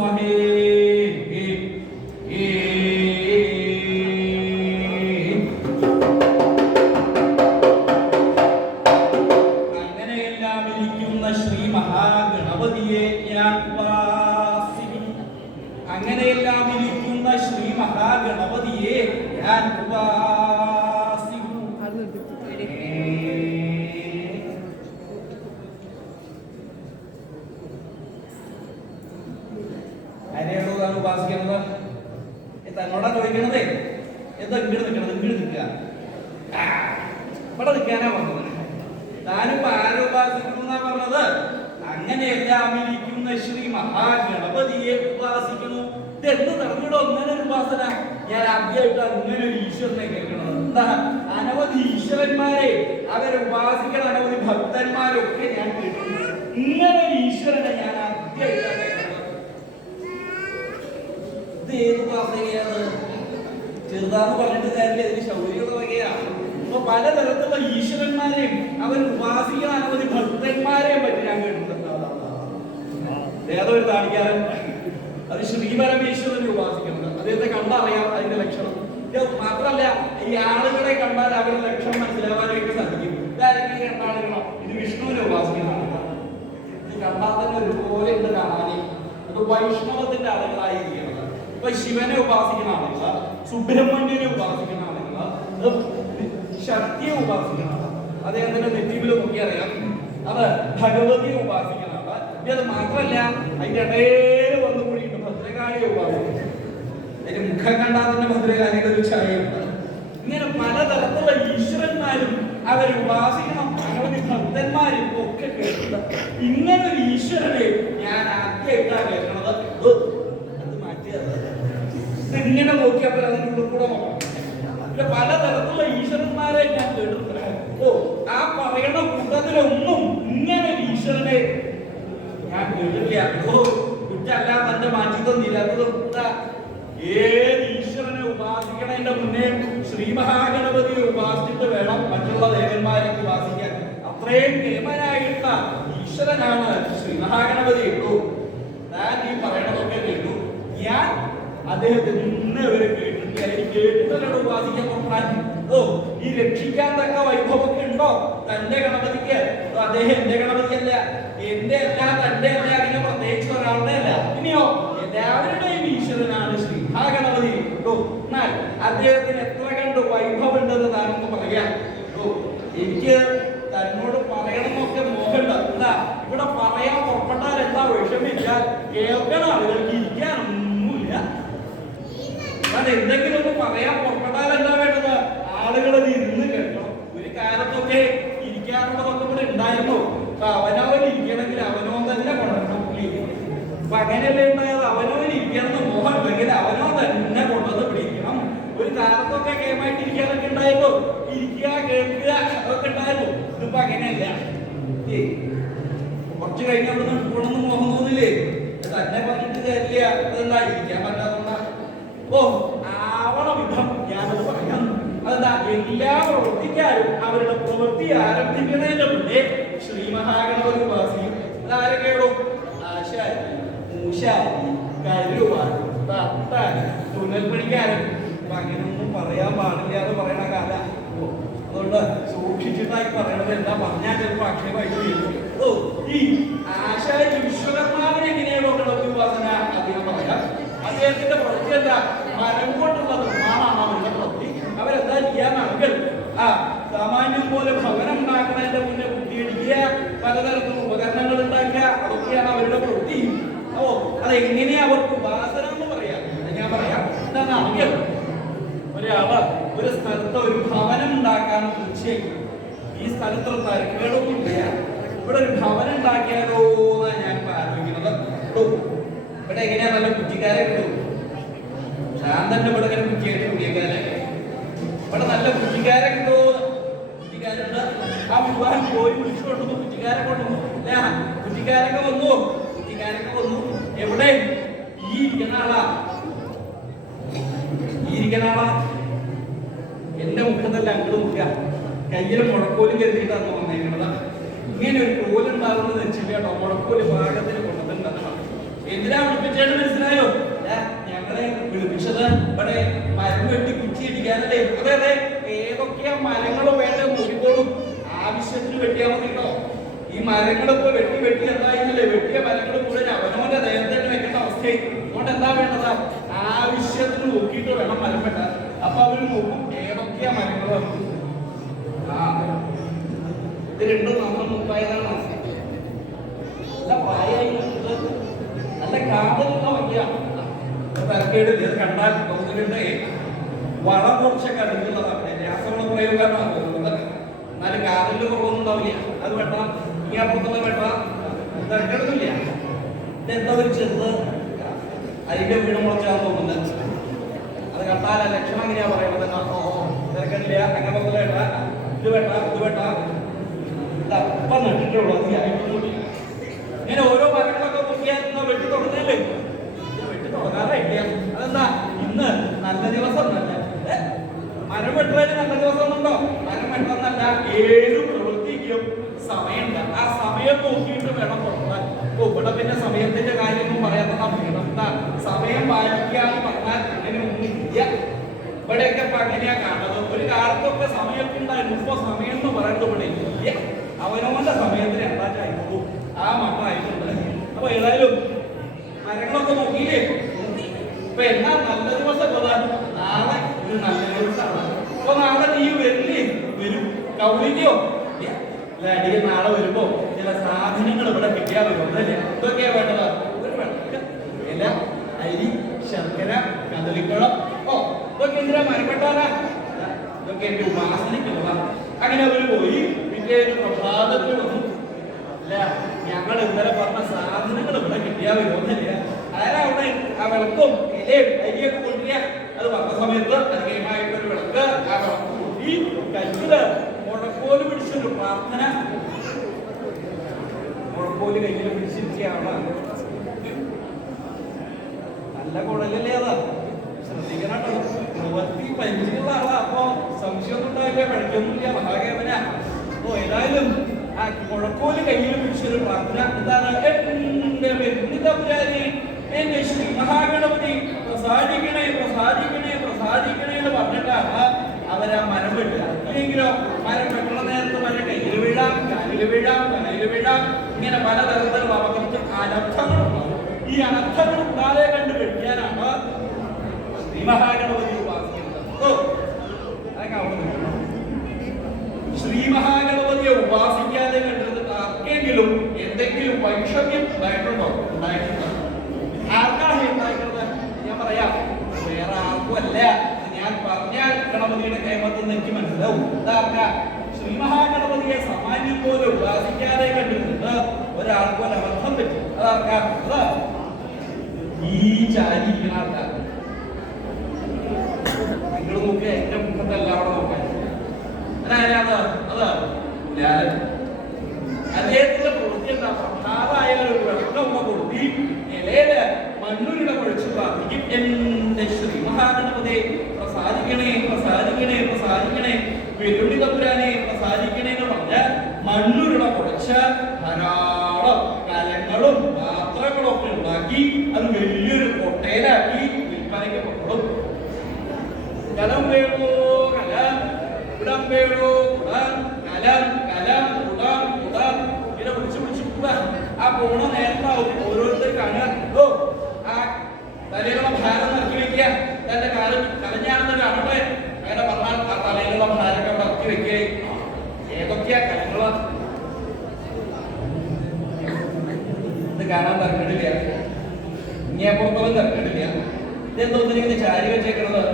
സുമഹേ അങ്ങനെയെല്ലാം ഇരിക്കുന്ന ശ്രീ മഹാഗണപതിയെ ഞാൻ ഉപാസിക്കുന്നു. അങ്ങനെയെല്ലാം ഇരിക്കുന്ന ശ്രീ മഹാഗണപതിയെ ഞാൻ ഉപാസിക്കുന്നു. ആരെയാണോ താൻ ഉപാസിക്കുന്നത്? തന്നോടാ ചോദിക്കണതേ. എന്താ ഇങ്ങോട്ട് നിൽക്കണത്? ഇങ്ങോട്ട് നിൽക്കുക. ഇവിടെ നിൽക്കാനാ പറഞ്ഞത്. താനിപ്പോ ആരെ ഉപാസിക്കുന്നു എന്നാ പറഞ്ഞത്? അങ്ങനെയെല്ലാം ഇരിക്കുന്ന ശ്രീ മഹാഗണപതിയെ ഉപാസിക്കുന്നു. ഇതെന്ത് തറഞ്ഞിടോ അങ്ങനെ ഒരു ഉപാസന? ഞാൻ ആദ്യമായിട്ട് അങ്ങനെ ഒരു ഈശ്വരനെ കേൾക്കണത്. എന്താ? അനവധി ഈശ്വരന്മാരെ അവരെ ഉപാസിക്കുന്ന അനവധി ഭക്തന്മാരൊക്കെ ഞാൻ കേട്ടിട്ടുണ്ട്. ഇങ്ങനെ ഒരു ഈശ്വരനെ ഞാൻ ആദ്യമായിട്ടാണ് കേൾക്കുന്നത്. ഇത് ഏത് ഉപാസനയാണ്? ചെറുതാന്ന് പറഞ്ഞിട്ട് കാര്യമില്ല, ഇതിന് ശൗര്യത വകയാണ്. അപ്പൊ പലതരത്തിലുള്ള ഈശ്വരന്മാരെയും അവർ ഉപാസിക്കുന്ന അനവധി ഭക്തന്മാരെയും പറ്റി ഞാൻ കേട്ടിട്ടുണ്ട്. ഏതൊരു കാണിക്കാരൻ അത് ശ്രീപരമേശ്വരനെ ഉപാസിക്കുന്നത്. അദ്ദേഹത്തെ കണ്ടറിയാം അതിന്റെ ലക്ഷണം. ഇത് മാത്രമല്ല, ഈ ആളുകളെ കണ്ടാൽ അവരുടെ ലക്ഷണം മനസ്സിലാവാനായിട്ട് സാധിക്കും. ഇതാരെങ്കിലും കണ്ട ആളുകളോ? ഇത് വിഷ്ണുവിനെ ഉപാസിക്കുന്ന ആളുകളാണ്. ഇത് കണ്ടാൽ തന്നെ ഒരുപോലെ ഉണ്ട് കാണാനേ. അത് വൈഷ്ണവത്തിന്റെ ആളുകളായിരിക്കുന്നത്. ഇപ്പൊ ശിവനെ ഉപാസിക്കുന്ന ആളുകൾ, സുബ്രഹ്മണ്യനെ ഉപാസിക്കുന്ന ആളുകൾ, ശക്തിയെ ഉപാസിക്കുന്ന ആളുകൾ, അദ്ദേഹത്തിന്റെ നെറ്റിയില് നോക്കി അറിയാം. അത് ഭഗവതിയെ ഉപാസിക്കുന്ന ആള്. ഇത് മാത്രമല്ല, അതിന്റെ ഇടയിൽ വന്നു കൂടിയിട്ട് ഭദ്രകാളിയെ ഉപാസിക്കുന്നത്. അതിന്റെ മുഖം കണ്ടാൽ തന്നെ ഭദ്രകാളിയുടെ ഒരു ഛായയുണ്ട്. ഇങ്ങനെ പലതരത്തിലുള്ള ഈശ്വരന്മാരും അവരെ ഉപാസിക്കണം അനവധി ഭക്തന്മാരും ഒക്കെ കേട്ടിട്ടുണ്ട്. ഇങ്ങനെ ഒരു ഈശ്വരനെ ഞാൻ ആദ്യമായിട്ടാണ് കേൾക്കണത്. അത് മാറ്റിയത് ഇങ്ങനെ നോക്കിയപ്പോൾ അതിനുള്ള കൂടെ നോക്കണം. പലതരത്തിലുള്ള ഈശ്വരന്മാരെ ഞാൻ കേട്ടിട്ടുണ്ട്. ആ പറയുന്ന കൂട്ടത്തിലൊന്നും ഇങ്ങനെ ഒരു ഈശ്വരനെ ഞാൻ കേട്ടില്ല. കുറ്റല്ല തന്റെ മാറ്റി തന്നില്ലാത്തതും. ഏത് ഈശ്വരനെ ഉപാസിക്കണതിന്റെ മുന്നേ ശ്രീ മഹാഗണപതിയെ ഉപാസിച്ചിട്ട് വേണം മറ്റുള്ള ദേവന്മാരെ ഉപാസിക്കാൻ. അത്രയും കേമനായിട്ടുള്ള ഈശ്വരനാണ് ശ്രീ മഹാഗണപതി. ഞാൻ ഈ പറയണതൊക്കെ കേട്ടു. ഞാൻ അദ്ദേഹത്തിന് ഇന്നേ വരെ കേട്ടിട്ടില്ല. എനിക്ക് കേട്ടിട്ടല്ലോ ഉപാസിക്കാൻ പറഞ്ഞാൽ ഈ രക്ഷിക്കാൻ തക്ക വൈഭവമൊക്കെ ഉണ്ടോ തന്റെ ഗണപതിക്ക്? അദ്ദേഹം എന്റെ ഗണപതിയല്ല, എന്റെ അല്ല, തന്റെ അല്ല, അങ്ങനെ പ്രത്യേകിച്ച് ഒരാളുടെ അല്ല. ഇനിയോ എല്ലാവരുടെയും ഈശ്വരനാണ് ശ്രീ മഹാഗണപതി. എന്നാൽ അദ്ദേഹത്തിന് എത്ര കണ്ട് വൈഭവം ഉണ്ടെന്ന് താനൊന്ന് പറയാം. എനിക്ക് തന്നോട് പറയണമെന്നൊക്കെ മോഹമുണ്ട്. എന്താ ഇവിടെ പറയാൻ പുറപ്പെട്ടാൽ എന്താ വിഷമില്ല, കേൾക്കണ ആളുകൾക്ക് ഇരിക്കാനൊന്നുമില്ല. എന്തെങ്കിലും ഒന്ന് പറയാൻ പുറപ്പെട്ടാൽ എന്താ വേണ്ടത്? ആളുകളത് ഇരുന്ന് കേൾക്കണം. ഒരു കാലത്തൊക്കെ ഇരിക്കാനുള്ളതൊക്കെ ഇവിടെ ഉണ്ടായിരുന്നു. അവനവൻ ഇരിക്കണമെങ്കിൽ അവനോ തന്നെ കൊണ്ടുവരണം. അപ്പൊ അങ്ങനെയല്ലേ ഉണ്ടായത്? അവനവൻ ഇരിക്കണമെന്ന് മോഹം ഉണ്ടെങ്കിൽ അവനോ തന്നെ കൊണ്ടുവന്ന് പിടിക്കണം. ഒരു കാലത്തൊക്കെ ഗെയിമായിട്ട് ഇരിക്കാനൊക്കെ ഉണ്ടായിരുന്നു. ഇരിക്കുക, കേൾക്കുക, അതൊക്കെ ഉണ്ടായിരുന്നു. ഇതിപ്പോ അങ്ങനെയല്ല. കുറച്ച് കഴിഞ്ഞപ്പോൾ കൊണ്ടൊന്നും മോഹം തോന്നില്ലേ? തന്നെ പറഞ്ഞിട്ട് കാര്യമില്ല. അതെന്താ ഇരിക്കാൻ പറ്റാത്ത ആവണ വിധം ഞാനത് പറയാം. അതെന്താ എല്ലാ പ്രവർത്തിക്കാരും അവരുടെ പ്രവൃത്തി ആരംഭിക്കുന്നതിന്റെ മുന്നേ ശ്രീ മഹാഗണപതി ഉപാസിക്കും. അതാരൊക്കെയുള്ളൂ? ആശാരി, മൂശാരി, കരുവാൻ, തട്ടാൻ, തുന്നൽപ്പണിക്കാരൻ. അപ്പൊ അങ്ങനെയൊന്നും പറയാൻ പാടില്ല എന്ന് പറയണ കാല. അതുകൊണ്ട് സൂക്ഷിച്ചിട്ടായി പറയണത്. എന്താ പറഞ്ഞാൽ ചിലപ്പോൾ ആക്ഷേപമായിട്ട് വരും. ഈ ആശാരി വിശ്വകർമാവിനെ എങ്ങനെയാണോ ഗണപതി ഉപാസന അദ്ദേഹം പറയാം. അദ്ദേഹത്തിന്റെ പ്രവൃത്തി എന്താ? മരം കൊണ്ടുള്ള നിർമ്മാണമാണ് അവരുടെ പ്രവൃത്തി. അവരെന്താ ചെയ്യാനാണെങ്കിൽ സാമാന്യം പോലെ ഭവനം ഉണ്ടാക്കുന്നതിന്റെ മുന്നേ കുത്തിയടിക്കുക, പലതരത്തിലുള്ള ഉപകരണങ്ങൾ ഉണ്ടാക്കുക, അതൊക്കെയാണ് അവരുടെ പ്രവൃത്തി. അതെങ്ങനെയാ അവർക്ക് ഉപാസന എന്ന് പറയാം. ഞാൻ പറയാം. എന്താണെങ്കിൽ ഒരാള് ഒരു സ്ഥലത്ത് ഒരു ഭവനം ഉണ്ടാക്കാൻ തീർച്ചയായും ഈ സ്ഥലത്ത് തരക്കേടൊന്നുമില്ല. ഇവിടെ ഒരു ഭവനം ഉണ്ടാക്കിയാലോ എന്നാണ് ഞാൻ ആലോചിക്കുന്നത്. ഇവിടെ എങ്ങനെയാ നല്ല കുറ്റിക്കാരെ കിട്ടും? ശാന്തന്റെ ഇവിടെ ഇങ്ങനെ കുറ്റിയായിട്ട് കുറ്റിയക്കാരെ ഇവിടെ നല്ല കുറ്റിക്കാരെ കിട്ടുമോ? കുറ്റിക്കാരുണ്ട്. ആ വിവാഹം പോയി വിളിച്ചു കൊണ്ടുവന്നു, കുറ്റിക്കാരെ കൊണ്ടുവന്നു. അല്ലേ? കുറ്റിക്കാരൊക്കെ വന്നു. കുറ്റിക്കാരൊക്കെ വന്നു. എവിടെ? ഈ ഇരിക്കുന്ന ആളാ. ഈ ഇരിക്കുന്ന ആളാ എന്റെ മുഖത്തല്ല അങ്ങോട്ട് നോക്കുക. കയ്യിൽ മുഴക്കോലും കരുതിയിട്ടാണ് വന്നേക്കുന്നത്. ഇങ്ങനെ ഒരു കോലുണ്ടാകുന്നത് വെച്ചില്ല കേട്ടോ. മുഴക്കോല് പാകത്തിന് കൊണ്ടുവന്നിട്ടുണ്ടെന്നാണ്. എന്തിനാ വിളിപ്പിച്ചേന്ന് ഇവിടെ മരം വെട്ടി കുച്ചിയിടിക്കാനല്ലേ? അതെ അതെ, ഏതൊക്കെയാ മരങ്ങളോ വേണ്ട നോക്കിക്കോളും. ആവശ്യത്തിന് വെട്ടിയാൽ മതി കേട്ടോ. ഈ മരങ്ങളിപ്പോ വെട്ടി എന്തായില്ലേ? വെട്ടിയ മരങ്ങൾ മുഴുവൻ അവനവന്റെ നേരത്തെ വെക്കേണ്ട അവസ്ഥയായി. അതുകൊണ്ട് എന്താ വേണ്ടത്? ആവശ്യത്തിന് നോക്കിയിട്ട് വേണം മരം വെട്ടാൻ. അപ്പൊ അവര് നോക്കും ഏതൊക്കെയാ മരങ്ങളോ. ഇത് രണ്ടും നമ്മൾ മുപ്പായതാണ്. നല്ല പ്രായമായി നല്ല കാതലുള്ള വയ്യാണ്. തരക്കേട് ഇത് കണ്ടാൽ തോന്നുന്നുണ്ട് വളം കുറച്ചൊക്കെ അടുത്തുള്ളതാണ്. രാസവള പ്രയോഗമാണ് തോന്നുന്നത്. എന്നാലും കാതലിൽ കുറവൊന്നും ഉണ്ടാവില്ല. അത് വെട്ടാം, ഈ അപ്പുറത്തുള്ള വെട്ടാം, തിരക്കെടുത്തില്ല. ഇതെന്താ ഒരു ചെറുത് അതിന്റെ വീട് മുളച്ചാന്ന് തോന്നുന്നത്. അത് കണ്ടാൽ ലക്ഷണം എങ്ങനെയാ പറയുന്നത്? തിരക്കില്ല, അങ്ങനെ വെട്ടാ, ഇത് വെട്ടാം, ഇത് വെട്ടാം, ഇതപ്പം നട്ടിട്ടുള്ളൂ. അത് ആയിട്ടൊന്നുമില്ല. ഇങ്ങനെ ഓരോ മരങ്ങളൊക്കെ നോക്കിയാൽ വെട്ടി തുടങ്ങല്ലേ? വെട്ടി തുടങ്ങാറായില്ല. അതെന്താ ഇന്ന് നല്ല ദിവസം തന്നെ? മരം വെട്ടുന്നതിന് നല്ല ദിവസം ഉണ്ടോ? മരം വെട്ടുന്നല്ല, ഏത് പ്രവൃത്തിക്കും സമയമുണ്ട്. ആ സമയം നോക്കിയിട്ട് വേണം തുടങ്ങാൻ. ഇവിടെ പിന്നെ സമയത്തിന്റെ കാര്യമൊന്നും പറയാത്ത സമയം പാലിക്കാന്ന് പറഞ്ഞാൽ അങ്ങനെ ഒന്നുമില്ല. ഇവിടെയൊക്കെ ഇപ്പൊ അങ്ങനെയാ കാണുന്നത്. ഒരു കാലത്തൊക്കെ സമയത്തുണ്ടായിരുന്നു. ഇപ്പൊ സമയം എന്ന് പറയുന്നത് ഇവിടെ ഇല്ല. അവനവന്റെ സമയത്തിന് എന്താ ചായപ്പോ ആ മണ്ണായിട്ടുണ്ട്. അപ്പൊ ഏതായാലും മരങ്ങളൊക്കെ നോക്കിയില്ലേ? ഇപ്പൊ എന്നാ നല്ല ദിവസം നാളെ ഒരു നല്ല ദിവസമാണ്. അപ്പൊ നാളെ നീ വരും കൗളിക്കോ അടിയെ നാളെ വരുമ്പോ ചില സാധനങ്ങൾ ഇവിടെ കിട്ടിയാൽ വരും. അതല്ലേ ഇതൊക്കെയാ വേണ്ടത്? ഒരു വെള്ളം, ഇല, അരി, ശർക്കര, കദളിപ്പഴം. ഇതൊക്കെ എന്തിനാ? മരപ്പെട്ടാനാ? ഇതൊക്കെ എന്റെ ഉപാസനയ്ക്കുള്ളതാണ്. അങ്ങനെ അവര് പോയി പിറ്റേന്ന് പ്രഭാതത്തിൽ വന്നു. അല്ല, ഞങ്ങൾ ഇന്നലെ പറഞ്ഞ സാധനങ്ങൾ ഇവിടെ കിട്ടിയാൽ വരുമെന്നില്ല. ആരാ അവിടെ ആ വിളക്കും ഇലയും അരിയൊക്കെ കൊണ്ടുവരിക? അത് വന്ന സമയത്ത് അധികമായിട്ടൊരു വിളക്ക്, ആ വിളക്ക് കൂട്ടി കയ്യില് മുഴക്കോല് പിടിച്ചൊരു പ്രാർത്ഥന. മുഴക്കോല് കയ്യിൽ പിടിച്ചിരിക്കുകയാണ്. നല്ല കുഴലല്ലേ അതാ? ശ്രദ്ധിക്കണോ? നിവർത്തി പരിചയമുള്ള ആളാ. അപ്പൊ സംശയമൊന്നും ഉണ്ടാവില്ല, പഠിക്കൊന്നുമില്ല, മഹാകേവന. ഏതായാലും ആ മുഴക്കോല് കയ്യിൽ പിടിച്ചൊരു പ്രാർത്ഥന. എന്താണ്? എന്റെ ശ്രീ മഹാഗണപതി പ്രസാദിക്കണേ, പ്രസാദിക്കണേ, പ്രസാദിക്കണേ എന്ന് പറഞ്ഞിട്ടാണ് അവരാ മരം വെട്ടുക. ഇല്ലെങ്കിലോ മരം വെട്ടുന്ന നേരത്ത് മരം കയ്യിൽ വീഴാം, കാലിൽ വീഴാം, തലയിൽ വീഴാം. ഇങ്ങനെ പലതരത്തിലുള്ള അപകടത്തിൽ അനർത്ഥങ്ങളുണ്ടാവും. ഈ അനർത്ഥങ്ങൾ ഉണ്ടാതെ കണ്ട് വെട്ടിയാനാണ് ശ്രീ മഹാഗണപതി ഉപാസിക്കുന്നത്. അതൊക്കെ അവിടെ ശ്രീ മഹാഗണപതിയെ ഉപാസിക്കാതെ കണ്ടിരുന്നത് ആർക്കെങ്കിലും എന്തെങ്കിലും വൈഷമ്യം ഉണ്ടായിട്ടുണ്ടോ? ഉണ്ടായിട്ടുണ്ട്. ആർക്കാണ് ഉണ്ടായിട്ടുള്ളത്? ഞാൻ പറയാം, വേറെ ആർക്കും അല്ല. ഞാൻ പറഞ്ഞാൽ ഗണപതിയുടെ കൈമത്ത് എനിക്ക് മനസ്സിലാവും. ഇതാർക്കാ? ശ്രീ മഹാഗണപതിയെ സാമാന്യം പോലെ ഉപാസിക്കാതെ കണ്ടിരുന്നത് ഒരാൾക്കും ഒരു അബദ്ധം പറ്റും. അതാർക്കാ? ഈ ചാരിയിരിക്കുന്ന ആൾക്കാർ. നിങ്ങൾ നോക്കിയാൽ എന്റെ മുഖത്തല്ല അവിടെ നോക്കാൻ. അദ്ദേഹത്തിന്റെ പ്രവൃത്തി എന്താ? പ്രധാനായ ഒരു വെള്ളം കൊടുത്തി ഇലയില് മണ്ണൂരിടെ കുഴച്ച് പ്രാർത്ഥിക്കും. എന്റെ ശ്രീ മഹാഗണപതി പ്രസാദിക്കണേ, പ്രസാദിക്കണേ, പ്രസാദിക്കണേ, വെല്ലുള്ളി തമ്പുരാനെ പ്രസാദിക്കണേ എന്ന് പറഞ്ഞ് മണ്ണൂരിടെ കുഴച്ച് ധാരാളം കലങ്ങളും പാത്രങ്ങളും ഒക്കെ ഉണ്ടാക്കി അത് വലിയൊരു കൊട്ടയിലാക്കി വിൽപ്പനയ്ക്ക് കൊണ്ടും. കലം വേണോ കലം, കുടം വേണോ കുടം, കലം കലം, കുടം കുടം, ഇങ്ങനെ പിടിച്ചു പോവാ. ആ പോണ നേരത്താവും ഓരോരുത്തർ കാണുക. ആ തലയിലുള്ള ഭാരം ഇറക്കി വെക്കുക. തന്റെ കാലം കലഞ്ഞാണെന്ന് കാണട്ടെ. അങ്ങനെ പറഞ്ഞാൽ ആ തലയിലുള്ള ഭാരമൊക്കെ ഇറക്കി വെക്കുക. ഏതൊക്കെയാ കലങ്ങളാ? ഇത് കാണാൻ തരക്കേടില്ല, ഇങ്ങേപ്പുറത്തോളം തരക്കേടില്ല. ഇതെന്തോന്നിങ്ങനെ ചാരി വെച്ചേക്കണത്?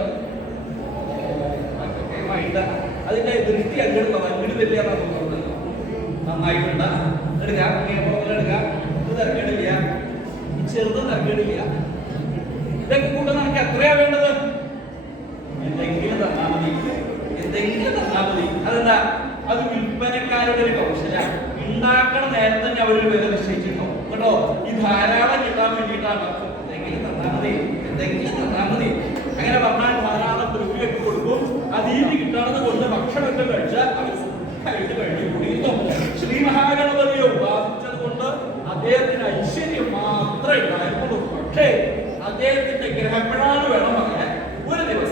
അതിന്റെ ദൃഷ്ടി അങ്ങോട്ട് അങ്ങോട്ട് വലിയ തോന്നുന്നത്. നന്നായിട്ടുണ്ട്. എടുക്കാം, ഇങ്ങേപ്പുറത്തോളം ഇത് തരക്കേടില്ല, ഈ ചെറുത് തരക്കേടില്ല. ഇതൊക്കെ കൂടെ നമുക്ക് എത്രയാ വേണ്ടത്? എന്തെങ്കിലും തന്നാ മതി, എന്തെങ്കിലും തന്നാ മതി. അതെന്താ? അത് വിൽപ്പനക്കാരുടെ ഒരു കൗശല. ഉണ്ടാക്കണ നേരത്തെ തന്നെ അവരൊരു വില നിശ്ചയിച്ചിട്ടുണ്ടോ കേട്ടോ? ഈ ധാരാളം കിട്ടാൻ വേണ്ടിയിട്ടാണ്. എന്തെങ്കിലും തന്നാ മതി, എന്തെങ്കിലും തന്നാ മതി. അങ്ങനെ പറഞ്ഞാൽ ധാരാളം ദ്രവ്യമൊക്കെ കൊടുക്കും. അതീതി കിട്ടാണെന്ന് കൊണ്ട് ഭക്ഷണമൊക്കെ കഴിച്ചാൽ അവർ സുഖമായിട്ട് കഴിഞ്ഞു കൂടിയിരുന്നു. ശ്രീ മഹാഗണപതിയെ ഉപാസിച്ചത് കൊണ്ട് അദ്ദേഹത്തിന് ഐശ്വര്യം മാത്രമേ ഉണ്ടായിരുന്നുള്ളൂ. പക്ഷേ അദ്ദേഹത്തിന്റെ ഗ്രഹപ്പെടാണ് വേണം പറയാൻ.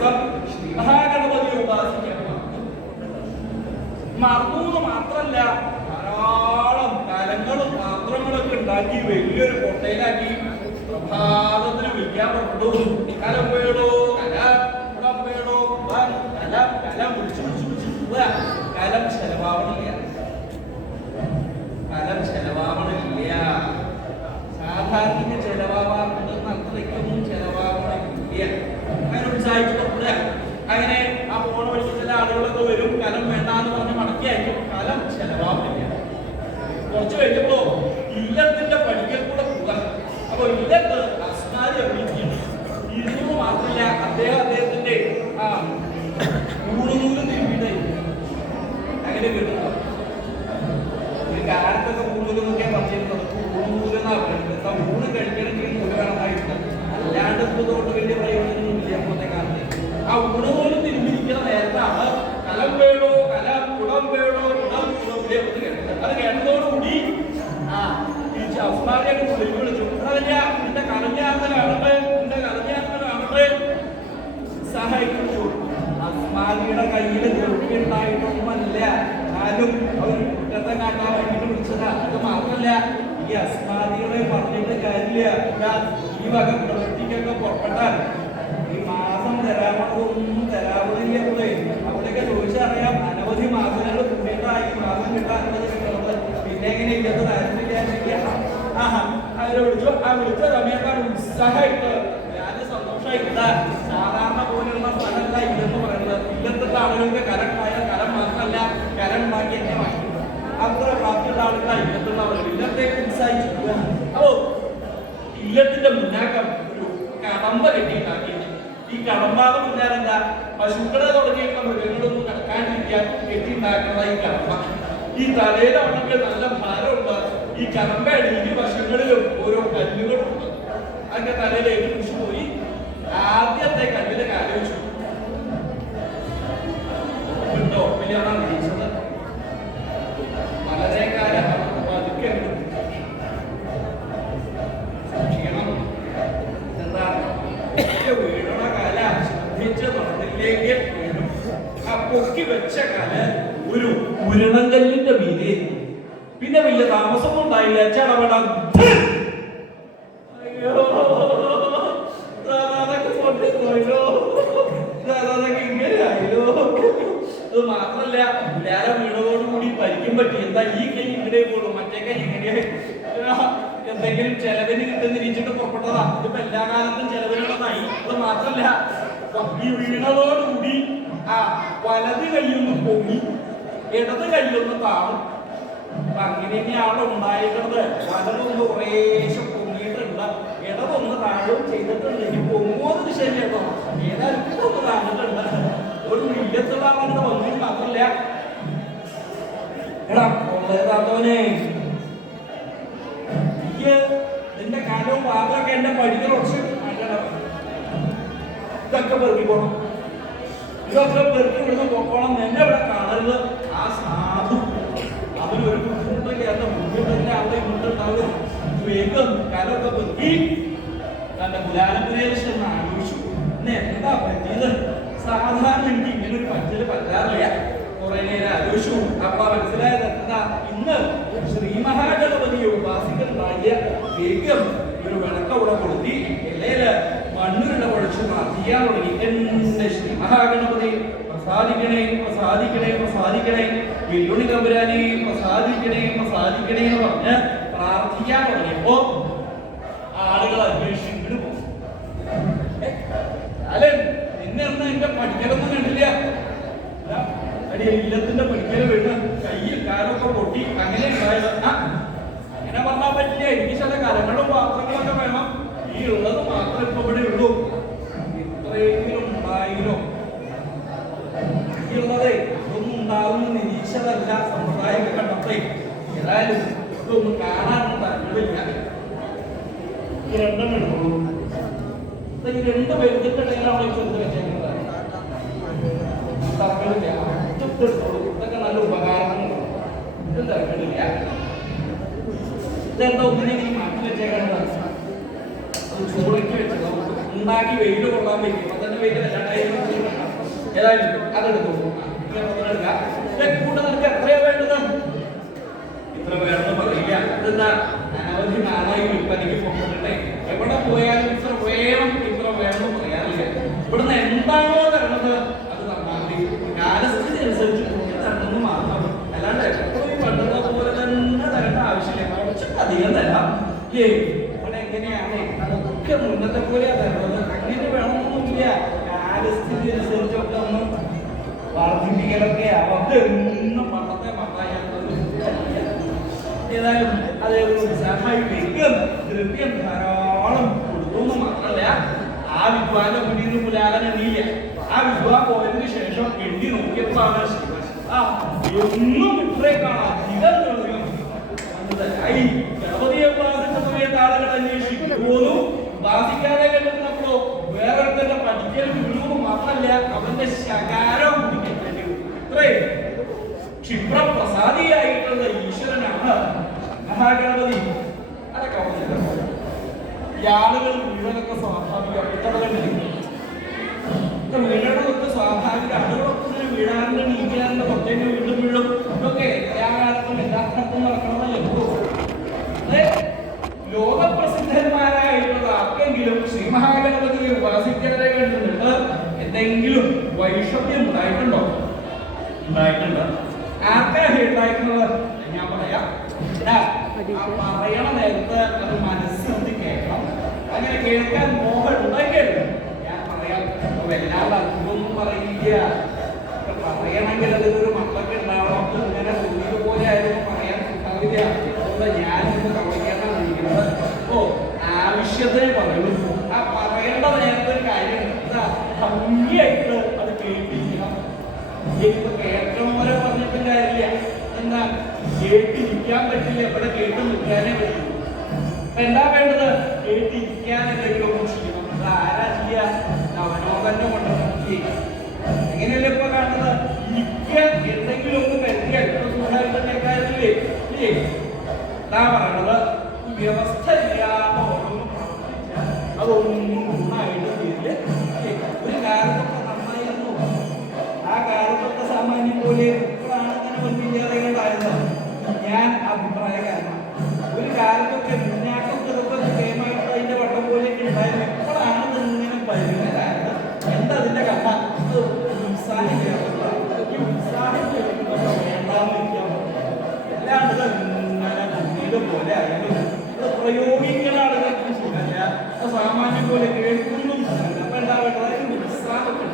ദിവസം ശ്രീ മഹാഗണപതിയെ ഉപാസിക്കാൻ മറന്നു മാത്രല്ല ധാരാളം കലങ്ങളും പാത്രങ്ങളൊക്കെ ഉണ്ടാക്കി വലിയൊരു കൊട്ടയിലാക്കി പ്രഭാതത്തിന് വിളിക്കാൻ പുറപ്പെട്ടു. കലം വേടോ കലം വേടോ കലം കലം വിളിച്ചു കലം ചെലവാവണില്ല. കലം ചെലവാവണില്ല. സാധാരണ ചെലവാവാറുണ്ടെന്ന് അത്രയ്ക്കൊന്നും ചെലവാവണില്ല. അങ്ങനെ ഉത്സാഹിച്ചു പുറപ്പെടുക. അങ്ങനെ ആ പോണ വഴി ചില ആളുകളൊക്കെ വരും, കലം വേണ്ടാന്ന് പറഞ്ഞ് മടക്കി അയക്കും. കലം ചെലവാവില്ല. കുറച്ച് കഴിഞ്ഞപ്പോ ഇല്ലത്തിന്റെ പടിക്കൽ കൂടെ പോകാം. അപ്പൊ ഇല്ലത്ത് അസ്മാരി അഭിനയിക്കുന്നു. ഇരുന്നു മാത്രമല്ല അദ്ദേഹത്തിന്റെ ഊണുനൂലും തിരുമ്പിയിട്ട് അങ്ങനെ കേട്ടുണ്ടോ? ഒരു കാലത്തൊക്കെ ഊണൂലെന്നൊക്കെ പറഞ്ഞിരുന്നത് ഊണൂലെന്നാ പറയുന്നത്. ഊണ് കഴിക്കണമെങ്കിൽ നൂല് വേണമായിട്ടുണ്ട്. അല്ലാണ്ട് ഇതുകൊണ്ട് വലിയ പ്രയോജനമൊന്നും ഇല്ല അപ്പോഴത്തെ കാലത്ത്. ആ ഊണ് പോലും തിരുമ്പിരിക്കുന്ന നേരത്താണ് കലം വേണോ കലം കുടം വേണോ കുടം കേട്ടത്. അത് കേട്ടതോടുകൂടി തിരിച്ച് അസ്മാരിയൊക്കെ വിളിച്ചു വിളിച്ചു എന്റെ കലഞ്ഞാത്തലാവട്ടെ, എന്റെ കലഞ്ഞാത്തലാവട്ടെ സഹായിച്ചു. അസ്മാരിയുടെ കയ്യിൽ നിർത്തിണ്ടായിട്ടൊന്നുമല്ല, ആരും അവർ കുറ്റത്തെ കാട്ടാൻ വേണ്ടിട്ട് വിളിച്ചതാ. അത് മാത്രമല്ല, ഈ അസ്മാരികളെ പറഞ്ഞിട്ട് കാര്യമില്ല. ഈ വക പ്രവൃത്തിക്കൊക്കെ പുറപ്പെട്ടാൽ ഈ മാസം തരാമൊന്നും തരാമതില്ല. അവിടെയൊക്കെ ചോദിച്ചറിയാം, അനവധി മാസങ്ങൾ കൂടിയതായി മാസം കിട്ടാൻ അനുമതി കിട്ടുന്നത്. പിന്നെ എങ്ങനെ ഇല്ലാത്ത താല്പര്യമില്ല. അവരെ വിളിച്ചു. ആ വിളിച്ച സമയത്താണ് ഉത്സാഹമായിട്ട് ഞാൻ സന്തോഷമായില്ല. സാധാരണ പോലെയുള്ള സ്ഥലമല്ല ഇല്ലെന്ന് പറയുന്നത്. ഇല്ലത്തുള്ള ആളുകൾക്ക് കരമായ കരം മാത്രമല്ല, കരം ഉണ്ടാക്കി എന്നെ വാങ്ങി. അത്ര പ്രാപ്തിയുള്ള ആളുകളാണ് ഇല്ലത്തുള്ളവർ. ഇല്ലത്തേക്ക് ഉത്സാഹിച്ചു. അപ്പോ ഇല്ലത്തിന്റെ മുന്നാക്കം ഒരു കടമ്പ കെട്ടിയിട്ടുണ്ടാക്കിയിട്ട് ഈ കടമ്പാതെ മുന്നാലെന്താ പശുക്കളെ തുടങ്ങിയിട്ടുള്ള മൃഗങ്ങളൊന്നും കടക്കാണ്ടിരിക്കാൻ കെട്ടിയിട്ടുണ്ടാക്കുന്നതായി കടമ്പ. ഈ തലയിലാണെങ്കിൽ നല്ല ഭാരമുണ്ട്. ഈ കടമ്പയുടെ ഇരു വശങ്ങളിലും ഓരോ കല്ലുകളുണ്ട്. അതിന്റെ തലയിലേക്ക് കുറിച്ച് പോയി ആദ്യത്തെ കല്ലില് കാലുവെച്ചു. ഉണ്ടോ വലിയാണ് വിളിച്ചത്. വളരെ കാലം പതുക്കെ സൂക്ഷിക്കണം. എന്താ വീണ കാല ശ്രദ്ധിച്ച് നടന്നില്ലെങ്കിൽ വീഴും. ആ പൊക്കി വെച്ച കാല് ഒരു ഉരുളങ്കല്ലിന്റെ മീതെ. പിന്നെ വലിയ താമസമൊന്നും ഉണ്ടായില്ല. ചടപട ഇങ്ങനെയായല്ലോ. അത് മാത്രല്ല നേരെ വീണതോടുകൂടി പരിക്കും പറ്റി. എന്താ ഈ കൈ ഇങ്ങനെ പോലും, മറ്റേ കൈ ഇങ്ങനെ എന്തെങ്കിലും ചെലവിന് കിട്ടുന്നിരിച്ചിട്ട് പുറപ്പെട്ടതാ. ഇതിപ്പോ എല്ലാ കാലത്തും ചെലവിനുള്ളതായി. അത് മാത്രല്ല ഈ വീണതോടുകൂടി വലത് കൈയൊന്ന് പൊങ്ങി, ഇടത് കൈയൊന്ന് താണു. അപ്പൊ അങ്ങനെ തന്നെയാണ് ഉണ്ടായിരുന്നത്. വലതൊന്ന് കുറേശ്ശെ പൊങ്ങിയിട്ടുണ്ട്, ഇടതൊന്ന് താഴും ചെയ്തിട്ടുണ്ട്. ഇനി പൊങ്ങുന്നത് ശരിയാട്ടോ, ഏതായാലും ഒന്ന് താഴ്ന്നിട്ടുണ്ട്. ഒരു മില്ലത്തുള്ള ആളുടെ ഒന്നും മാത്രല്ല. എടാ കൊള്ളേതാത്തവനെ, നിന്റെ കാലവും പാത്രമൊക്കെ എന്റെ പടികൾ കുറച്ച് ഇതൊക്കെ പെറുക്കി പോകണം. ഇതൊക്കെ പെറുക്കി വിടുന്ന പോക്കോണം. എന്നെ ഇവിടെ കാണരുത്. ആ സാധു അവനൊരു ബുദ്ധിമുട്ടൊക്കെ ബുദ്ധിമുട്ടിന്റെ അവിടെ ഇങ്ങോട്ടുണ്ടാവും. വേഗം കാലമൊക്കെ പെറുക്കി തന്റെ മുലാലപ്പുരയിൽ ചെന്ന് ആലോചിച്ചു, എന്നെ എന്താ പറ്റിയത്? സാധാരണ എനിക്ക് ഇങ്ങനെ ഒരു പറ്റല് പറ്റാറില്ല. കുറെ നേരം ആലോചിച്ചു. അപ്പൊ മനസ്സിലായത് എന്താ, ഇന്ന് ശ്രീ മഹാഗണപതിയെ ഉപാസിക്കുന്നുണ്ടായ വേഗം ഒരു വിളക്കവിടെ കൊടുത്തി ഇലയില് മണ്ണുരുണ്ട കുഴച്ച് പ്രാർത്ഥിക്കാൻ തുടങ്ങി. എന്റെ ശ്രീ മഹാഗണപതി പ്രസാദിക്കണേ, പ്രസാദിക്കണേ, പ്രസാദിക്കണേ, വെല്ലുണി തമ്പുരാനെ പ്രസാദിക്കണേ, പ്രസാദിക്കണേ എന്ന് പറഞ്ഞ് പ്രാർത്ഥിക്കാൻ തുടങ്ങിയപ്പോ ആളുകൾ അന്വേഷിച്ചിട്ട് പോകും. അല്ലെ നിന്നെ അന്ന് എന്റെ പഠിക്കലൊന്നും കണ്ടില്ല. അടി ഇല്ലത്തിന്റെ പഠിക്കല് വീണ് കയ്യിൽ കാലൊക്കെ പൊട്ടി. അങ്ങനെ ഉണ്ടായത്. അങ്ങനെ പറഞ്ഞാൽ പറ്റില്ല. എനിക്ക് ചില കലങ്ങളും പാത്രങ്ങളൊക്കെ വേണം. ഈ ഉള്ളത് മാത്രം ഇപ്പൊ ഇവിടെ ഉള്ളൂ. ഇത്രയെങ്കിലും ഉണ്ടായില്ലോ. ഉള്ളതേ ഇതൊന്നും ഉണ്ടാകുന്ന നിരീക്ഷതല്ല സമ്പ്രദായമൊക്കെ കണ്ടപ്പേ. ഏതായാലും ഇതൊന്നും കാണാനൊന്നും താല്പര്യമില്ല. ഈ രണ്ടെണ്ണം എടുക്കുള്ളൂ. ഈ രണ്ട് പേരുടെ ഇടയിലാണ് ചെറുത് വെച്ചേക്കുന്നത്. തർക്കമില്ല. ഇതൊക്കെ നല്ല ഉപകാരങ്ങളുണ്ട്. ഇതും തർക്കമില്ല. ഇതെന്താ ഒന്നിനെങ്കിലും മാറ്റി വെച്ചേക്കുന്നത്? അത് ചൂടയ്ക്ക് വെച്ചത് ഉണ്ടാക്കി വെയിൽ കൊള്ളാൻ പറ്റും. അപ്പൊ തന്നെ വെയിൽ വല്ലാണ്ടായി ഏതായാലും അതെടുത്തു കൂടെ നിനക്ക് എത്രയാ വേണ്ടത്? ഇത്ര വേണമെന്ന് പറയില്ല. ഇതെന്താ അനവധി നാളായി വിൽപ്പനയ്ക്ക് പോകട്ടെ, എവിടെ പോയാലും ഇത്ര വേണം ഇത്ര വേണമെന്ന് പറയാറില്ല. ഇവിടുന്ന് എന്താണോ തരണത് അത് തന്നാൽ മതി. കാലസ്ഥിതി അനുസരിച്ച് തരണമെന്ന് മാത്രം, അല്ലാണ്ട് എപ്പോഴും പണ്ടുള്ള പോലെ തന്നെ തരേണ്ട ആവശ്യമില്ല. കുറച്ചൊക്കെ അധികം തരാം. ഇവിടെ എങ്ങനെയാണ് അതൊക്കെ മുന്നത്തെ പോലെയാ തരുന്നത്. അങ്ങനെ വേണമെന്നൊന്നുമില്ല. കാലസ്ഥിതി അനുസരിച്ചൊക്കെ ഒന്ന് വർദ്ധിപ്പിക്കലൊക്കെ അതെന്നും പണ്ടത്തെ മത്തായ. ഏതായാലും അതേ ദ്രവ്യം ധാരാളം കൊടുത്തു മാത്രമല്ല, ആ വിദ്വാന്റെ മുന്നിൽ നിന്ന് പുലാലൻ എണ്ണിയില്ല. ആ വിദ്വാൻ പോയതിനു ശേഷം എണ്ണി നോക്കിയപ്പോഴാണ് എന്നും ഇത്രയൊക്കെയാണ് അധികം ഗണപതിയെ ഉപാസിച്ച സമയത്ത് ആളുകൾ അന്വേഷിക്കും പോന്നു. ഉപാസിക്കാതെ കണ്ടിരുന്നപ്പോഴോ വേറൊരുത്തന്റെ പഠിക്കൽ വീഴുന്നു മാത്രമല്ല, അവന്റെ ശകാരം കുടിക്കേണ്ടി വരും. ഇത്രയും ക്ഷിപ്രപ്രസാദിയായിട്ടുള്ള ഈശ്വരനാണ് മഹാഗണപതി. അതൊക്കെ ഈ ആളുകൾ വീഴലൊക്കെ സ്വാഭാവികം. വീഴണമൊക്കെ സ്വാഭാവിക. ആളുകളൊക്കെ വീഴാറുണ്ട്, നീക്കാറുണ്ട്, പത്തേന് വീണ്ടും വീഴും. ഇതൊക്കെ എല്ലാ കാലത്തും എല്ലാ സ്ഥലത്തും നടക്കണമെന്നല്ലോ. ലോകപ്രസിദ്ധന്മാരായിട്ടുള്ള ആർക്കെങ്കിലും ശ്രീ മഹാഗണപതിയെ ഉപാസിക്കുന്നവരെ കണ്ടിട്ട് എന്തെങ്കിലും വൈഷമ്യം ഉണ്ടായിട്ടുണ്ടോ? ഉണ്ടായിട്ടുണ്ട്. ആർക്കാണ് ഉണ്ടായിട്ടുള്ളത്? ഞാൻ പറയാം. പറയണ നേരത്തെ അത് മനസ്സിൽ കേൾക്കണം. അങ്ങനെ കേൾക്കാൻ മോഹം ഉണ്ടാക്കിയത് ഞാൻ പറയാം. വല്ലാതെ അതൊന്നും പറയില്ല. പറയണമെങ്കിൽ അതൊരു മക്കളൊക്കെ ഉണ്ടാവണം. ഇങ്ങനെ തോന്നിയത് പോലെ ആയിരുന്നു പറയാൻ ഉണ്ടാവില്ല. അതുകൊണ്ട് ഞാനിന്ന് പ്രവർത്തിക്കാനാണ് ഇരിക്കുന്നത്. ആവശ്യത്തിന് പറയുള്ളൂ. ആ പറയേണ്ട നേരത്തെ ഒരു കാര്യം ഭംഗിയായിട്ട് അത് കേൾപ്പിക്കണം. കേൾക്കണവരെ പറഞ്ഞിട്ടും കാര്യമില്ല. എന്താ കേട്ടിരിക്കാൻ പറ്റില്ല, ഇവിടെ കേട്ട് നിൽക്കാനേ പറ്റില്ല. അപ്പൊ എന്താ വേണ്ടത്? കേട്ടിരിക്കാൻ എന്തെങ്കിലും ഒന്ന് ചെയ്യണം. അത് ആരാ ചെയ്യാ? അവനോകന്നെ കൊണ്ടുവന്ന് എങ്ങനെയല്ലേ ഇപ്പൊ കാണുന്നത്? ഇരിക്കാൻ എന്തെങ്കിലും ഒന്ന് പറ്റിയാൽ സുഖമായിട്ട് കാര്യമില്ലേ? എന്താ പറയണത്? വ്യവസ്ഥ ഇല്ലാതെ ഓരോന്നും പ്രവർത്തിച്ചാൽ അതൊന്നും ഗുണമായിട്ട് തീരില്ല. ഒരു കാലത്തൊക്കെ നന്നായിരുന്നു. ആ കാലത്തൊക്കെ സാമാന്യം പോലെ ഇപ്പോഴാണ് ഇങ്ങനെ വന്നില്ലാതെ ഉണ്ടായിരുന്നത്. ഞാൻ അഭിപ്രായക്കാരനാണ്. ഒരു കാലത്തൊക്കെ മുന്നാട്ടൊക്കെ ഇതൊക്കെ കേമായിട്ട് അതിന്റെ വട്ടം പോലെയൊക്കെ ഉണ്ടായിരുന്നു. ഇപ്പോഴാണ് ഇതിങ്ങനെ പരിമിതരായത്. എന്താ അതിന്റെ കഥ? ഉത്സാഹം ഈ ഉത്സാഹം വേണ്ടാന്ന് ഇരിക്കാൻ അല്ലാണ്ട് ഇങ്ങനെ കുട്ടിയുടെ പോലെ ആയാലും പ്രയോഗിക്കുന്ന ആളുകൾക്കും സുഖമില്ല. സാമാന്യം പോലെ കേൾക്കുന്നു. അപ്പൊ എന്താ വേണ്ടത്? ഉത്സാഹമൊക്കെ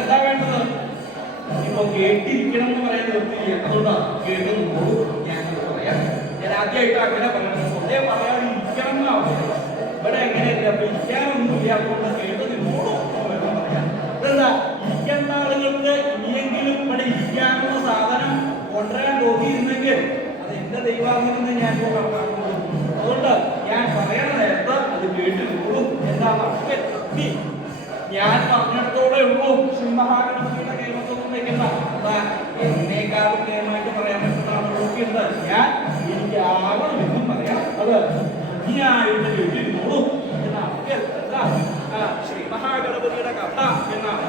എന്താ വേണ്ടത്? ഇപ്പൊ കേട്ടിരിക്കണം എന്ന് പറയാൻ നിർത്തില്ല. അതുകൊണ്ടാ കേൾക്കുന്നു. ഞാൻ പറയാം. ഞാൻ ആദ്യമായിട്ട് അങ്ങനെ പറയണം. സ്വയം പറയാതെ ഇരിക്കണം എന്നാ പറയുന്നത്. ഇവിടെ എങ്ങനെയല്ല. അപ്പൊ ഇരിക്കാനൊന്നുമില്ല. അതുകൊണ്ട് കേട്ട് നിന്നോളൂ വേണം പറയാം. ഇതെന്താ ഇരിക്കേണ്ട ആളുകൾക്ക് ഇനിയെങ്കിലും ഇവിടെ ഇരിക്കാനുള്ള സാധനം കൊണ്ടുവരാൻ തോന്നിയിരുന്നെങ്കിൽ അത് എന്റെ ദൈവാധീനം ഞാൻ കണക്കാക്കുന്നു. അതുകൊണ്ട് ഞാൻ പറയണ നേരത്തെ അത് കേട്ട് നിന്നോളും. എന്താ പറഞ്ഞ ഞാൻ പറഞ്ഞിടത്തോടെ ഉള്ളൂ. ശ്രീ മഹാഗണപതിയുടെ കേമത്തൊന്നും വയ്ക്കുന്ന എന്നേക്കാളും കേമായിട്ട് പറയാൻ പറ്റുന്ന ആളുകളൊക്കെയുണ്ട്. ഞാൻ എനിക്ക് ആവണം എന്നും പറയാം. അത് ഭംഗിയായിട്ട് കേട്ടിരുന്നോളൂ എന്നാ ശ്രീ മഹാഗണപതിയുടെ കഥ എന്നാണ്.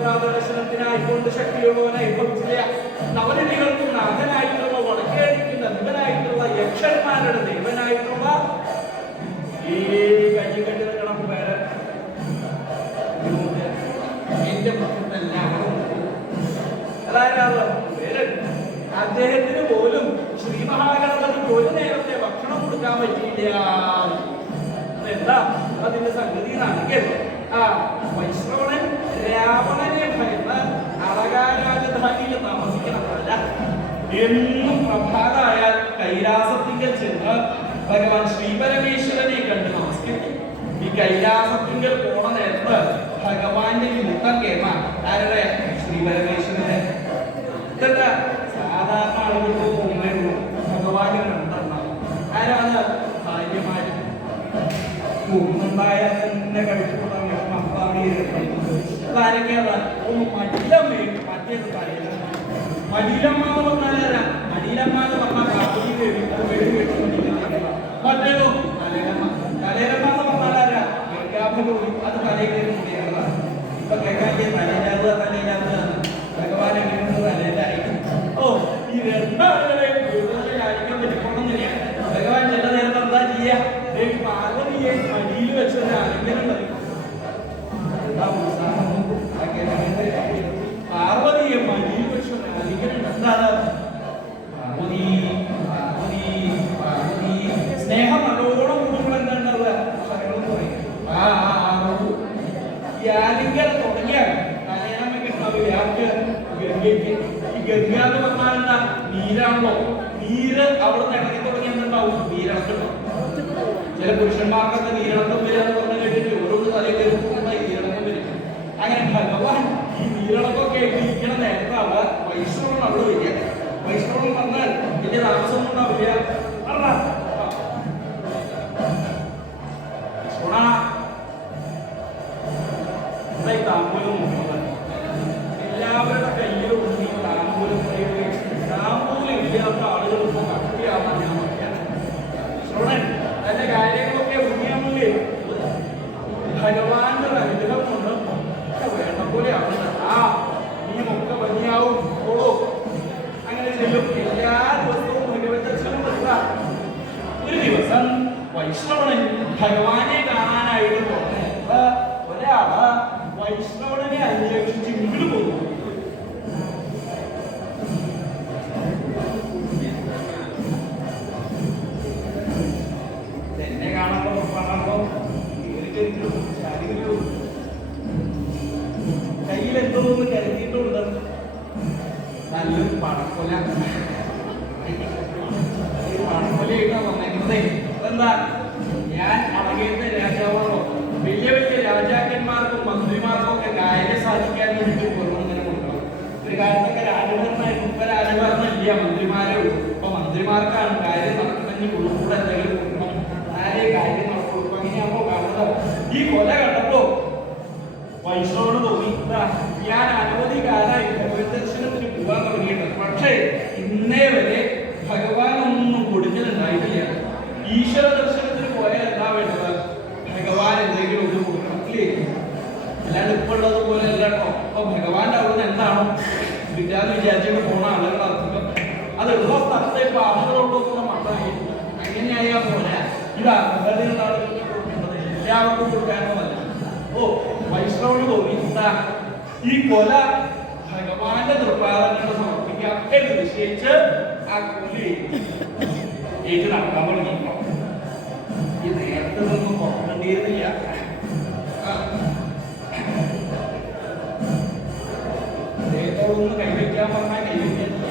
പ്രാദർശനത്തിനായിക്കൊണ്ട് ശക്തിയുള്ളവനായി ഭവിച്ചില്ല. നവനിധികൾക്കും നാഥനായിട്ടുള്ള വടക്കേടിക്കുന്ന നിധനായിട്ടുള്ള യക്ഷന്മാരുടെ ദൈവനായിട്ടുള്ള ഈ കഞ്ഞി കെട്ടിട കണക്ക് പേര് എന്റെ മക്കത്തല്ല. അതായത് പേര് അദ്ദേഹത്തിന് പോലും ശ്രീ മഹാഗണപതിക്ക് ഒരു നേരത്തെ ഭക്ഷണം കൊടുക്കാൻ പറ്റിയില്ല. എന്താ അതിന്റെ സംഗതി എന്നാണെങ്കിൽ വൈശ്രവണൻ രാവണനെ ഭയന്ന് അളകാരാജധാനിയിൽ താമസിക്കണമല്ല. എന്നും പ്രഭാതമായാൽ കൈലാസത്തിങ്കൽ ചെന്ന് ഭഗവാൻ ശ്രീപരമേശ്വരനെ കണ്ട് നമസ്കരിക്കും. ഈ കൈലാസത്തിങ്കൽ പോണ നേരത്ത് ഭഗവാന്റെ ഈ മുഖം കേൾക്കാം. ആരുടെ? ശ്രീപരമേശ്വരന്റെ. ഇതെന്താ സാധാരണ ആളുകൾക്ക് ഒന്നേ ഉള്ളൂ, ഭഗവാന് രണ്ടെണ്ണം. ആരാണ്? ഭാര്യമാര്. ഒന്നുണ്ടായാൽ തന്നെ കഴിച്ചുകൊണ്ടാണ് അതാരൊക്കെയാണ്? ഒന്ന് മടിലമ്മയും മറ്റേത് തലയിലമ്മ. മടിലമ്മ എന്ന് പറഞ്ഞാൽ മടിലമ്മ എന്ന് പറഞ്ഞാൽ കാപ്പി വേണ്ടി അത് വെടി വെച്ച് മറ്റേതോ തലയിലമ്മ. തലയിലമ്മ എന്ന് പറഞ്ഞാൽ ആരാ? അത് തലയിൽ കയറുന്നതാണ്. ഇപ്പൊ കേൾക്കാൻ തലയിലാവുക തലയിലാവുക ഭഗവാൻ എങ്ങനെയുണ്ട് തലയിലായിരിക്കും. ഓ ഈ രണ്ടാളുകളെ കാണിക്കാൻ പറ്റിക്കൊള്ളുന്നില്ല. ഭഗവാൻ ചില നേരത്തെ എന്താ ചെയ്യാ? പാർവതിയെ മടിയിൽ വെച്ചൊരു ആലിംഗനം മതി. പാർവതിയെ മടിയിൽ വെച്ചൊരു ആലിംഗനം എന്താണ്? പാർവതി പാർവതി പാർവതി. സ്നേഹം നല്ലോണം കൂടുമ്പോൾ എന്താ ഉണ്ടാവുക? ഈ ആലിംഗനം തുടങ്ങിയാൽ തലയാമയ്ക്ക് ഉണ്ടാവില്ല. ഗംഗയ്ക്ക് ഈ ഗംഗ എന്ന് പറഞ്ഞാൽ എന്താ? നീരാണല്ലോ. നീര് അവിടുന്ന് ഇറങ്ങി തുടങ്ങി എന്തുണ്ടാവും? നീരിളക്കുണ്ടാവും. ചില പുരുഷന്മാർക്കൊക്കെ നീരിളക്കം വരിക എന്ന് പറഞ്ഞു കേട്ടിട്ട് ഓരോന്ന് തലയിൽ കയറുമ്പോൾ ഈ നീരിളക്കം വരും. അങ്ങനെ ഭഗവാൻ ഈ നീരിളക്കൊക്കെ ഇരിക്കണ നേരത്താവുക വൈഷ്ണവൻ അവിടെ വരിക. വൈഷ്ണവൻ പറഞ്ഞാൽ വലിയ താമസം ഉണ്ടാവില്ല. താമ്പൂലം നോക്കുന്നത് എല്ലാവരുടെ കയ്യിലും ഈ താമ്പൂലം പ്രയോഗിച്ച് താമ്പൂലം ഇല്ലാത്ത ആളുകൾക്ക് ഭക്തിയാവാൻ ഞാൻ പറയാം. ശ്രവണൻ അതിന്റെ കാര്യങ്ങളൊക്കെ ഉണ്ണിയാമല്ലേ ഭഗവാന്റെ അനുഗ്രഹം കൊണ്ട് വേണ്ട പോലെ ആവുന്നത്. ആ നീയൊക്കെ ഭംഗിയാവും ഓളോ അങ്ങനെ ചെല്ലും. എല്ലാ ദിവസവും ഭഗവത് ദർശനം വരുക. ഒരു ദിവസം വൈഷ്ണവൻ ഭഗവാനെ കാണാനായിട്ട് പോകുന്നത് ഒരാള് വൈഷ്ണവനെ അന്വേഷിച്ച് ഇങ്ങോട്ട് പോകും. എന്നെ കാണുമ്പോ കയ്യിലെന്തോന്ന് കരുതിയിട്ടുണ്ട്. നല്ലൊരു പണക്കൊല. ഈ പണക്കൊലയായിട്ടാണ് വന്നേക്കുന്നത്. എന്താ? ഞാൻ അടങ്ങിയിരുന്ന രാജാവാണോ? വലിയ വലിയ രാജാക്കന്മാർക്കും മന്ത്രിമാർക്കും ഒക്കെ കാര്യം സാധിക്കാൻ വേണ്ടിയിട്ട് ഇങ്ങനെ കൊടുക്കണം. ഒരു കാലത്തൊക്കെ രാജഭരണമായിരുന്നു. ഇപ്പൊ രാജഭരണമില്ല, മന്ത്രിമാരേ ഉള്ളൂ. ഇപ്പൊ മന്ത്രിമാർക്കാണ് കാര്യം നടക്കണമെങ്കിൽ ഉൾപ്പെടെ എന്തെങ്കിലും കൊടുക്കണം. ആരെ കാര്യം നടക്കുള്ളൂ. ഇപ്പൊ അങ്ങനെയാകുമ്പോ കാണുന്നത്. ഈ കൊല കണ്ടപ്പോ വൈഷ്ണവന് തോന്നി ഞാൻ അനവധി കാലമായി ഭഗവത് ദർശനത്തിന് പോകാൻ തുടങ്ങിയിട്ടുണ്ട്. പക്ഷേ ഇന്നേ വരെ ഭഗവാനൊന്നും കൊടുക്കലുണ്ടായിട്ടില്ല. ഈശ്വര ദർശനത്തിന് പോയാൽ എന്താ വേണ്ടത്? ഭഗവാൻ എന്തെങ്കിലും ഒന്ന് കൊടുക്കണം ഇല്ലേ? അല്ലാണ്ട് ഇപ്പൊ ഉള്ളത് പോലെ അല്ല കേട്ടോ. അപ്പൊ ഭഗവാന്റെ അവിടുന്ന് എന്താണോ വിദ്യാന്ന് വിചാരിച്ചിട്ട് പോണ ആളുകൾ അർത്ഥം അതുള്ള സ്ഥലത്തെ ഇപ്പൊ ആളുകളോടൊന്നും മട്ടായി. അങ്ങനെയായാ പോലെ ഇത് അർഹതയുള്ള ആളുകൾക്ക് കൊടുക്കേണ്ടത് എല്ലാവർക്കും കൊടുക്കാനുള്ളതല്ല. ഓ വൈഷ്ണവന് തോന്നി ഈ കൊല ഭഗവാന്റെ തൃപ്പാദങ്ങൾ സമർപ്പിക്കാം എന്ന് നിശ്ചയിച്ച് ആ കൊല്ലി ഏറ്റ് നടക്കാൻ തുടങ്ങിയിട്ടുണ്ടോ? ഈ നേരത്തെ ഒന്നും പുറത്തേണ്ടിയിരുന്നില്ല. അദ്ദേഹത്തോടൊന്ന് കൈവയ്ക്കാൻ പറഞ്ഞാൽ കൈവയ്ക്കുന്നില്ല.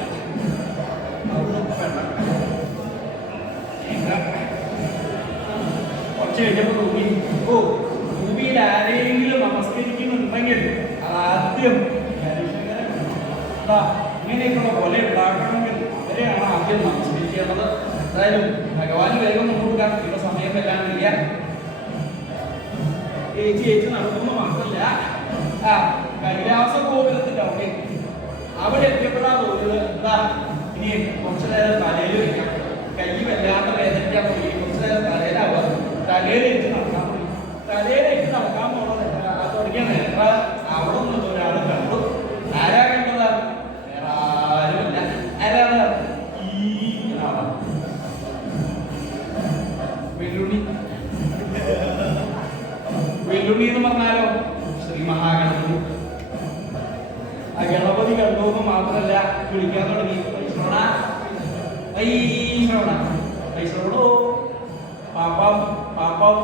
കുറച്ച് കഴിഞ്ഞപ്പോ തോന്നി ഓ ഭൂമിയിൽ ആരെങ്കിലും നമസ്കരിക്കുന്നുണ്ടെങ്കിൽ അതാദ്യം ഇങ്ങനെയൊക്കെയുള്ള കൊല ഉണ്ടാക്കണമെങ്കിൽ അവരെയാണ് ആദ്യം നമസ്കരിക്കേണ്ടത്. എന്തായാലും ഭഗവാന് വേഗം കൊടുക്കാം. ഇവിടെ സമയം എല്ലാം ഇല്ല. ചേച്ചി നടക്കുന്ന മാത്രമല്ല കൈലാസ ഗോപുരത്തിന്റെ അവിടെ എത്തിയപ്പോഴാ തോന്നുന്നത് എന്താ ഇനി കുറച്ചു നേരം തലയിൽ വയ്ക്കാം. കൈ വല്ലാത്ത വേദനിക്കാൻ പോയി. കുറച്ചു നേരം തലയിലാവുക. തലയിലേക്ക് നടക്കാൻ പോയി. തലയിലേക്ക് നടക്കാൻ പോണത് തുടങ്ങിയ നേരം അവിടെ നിന്ന് ഒരാൾ കണ്ടു. ആരാ കണ്ടത്? വേറെ ആരുമില്ല. ആരാണ്? ഈ ആളാണ് വെല്ലുണ്ണി. വെല്ലുണ്ണി എന്ന് പറഞ്ഞാലോ ശ്രീ മഹാഗണപതി. ആ ഗണപതി കണ്ടോന്ന് മാത്രല്ല വിളിക്കാൻ തുടങ്ങി. വൈഷ്ണവണ വൈഷ്ണവണ വൈഷ്ണവണോ പാപ്പം പാപ്പം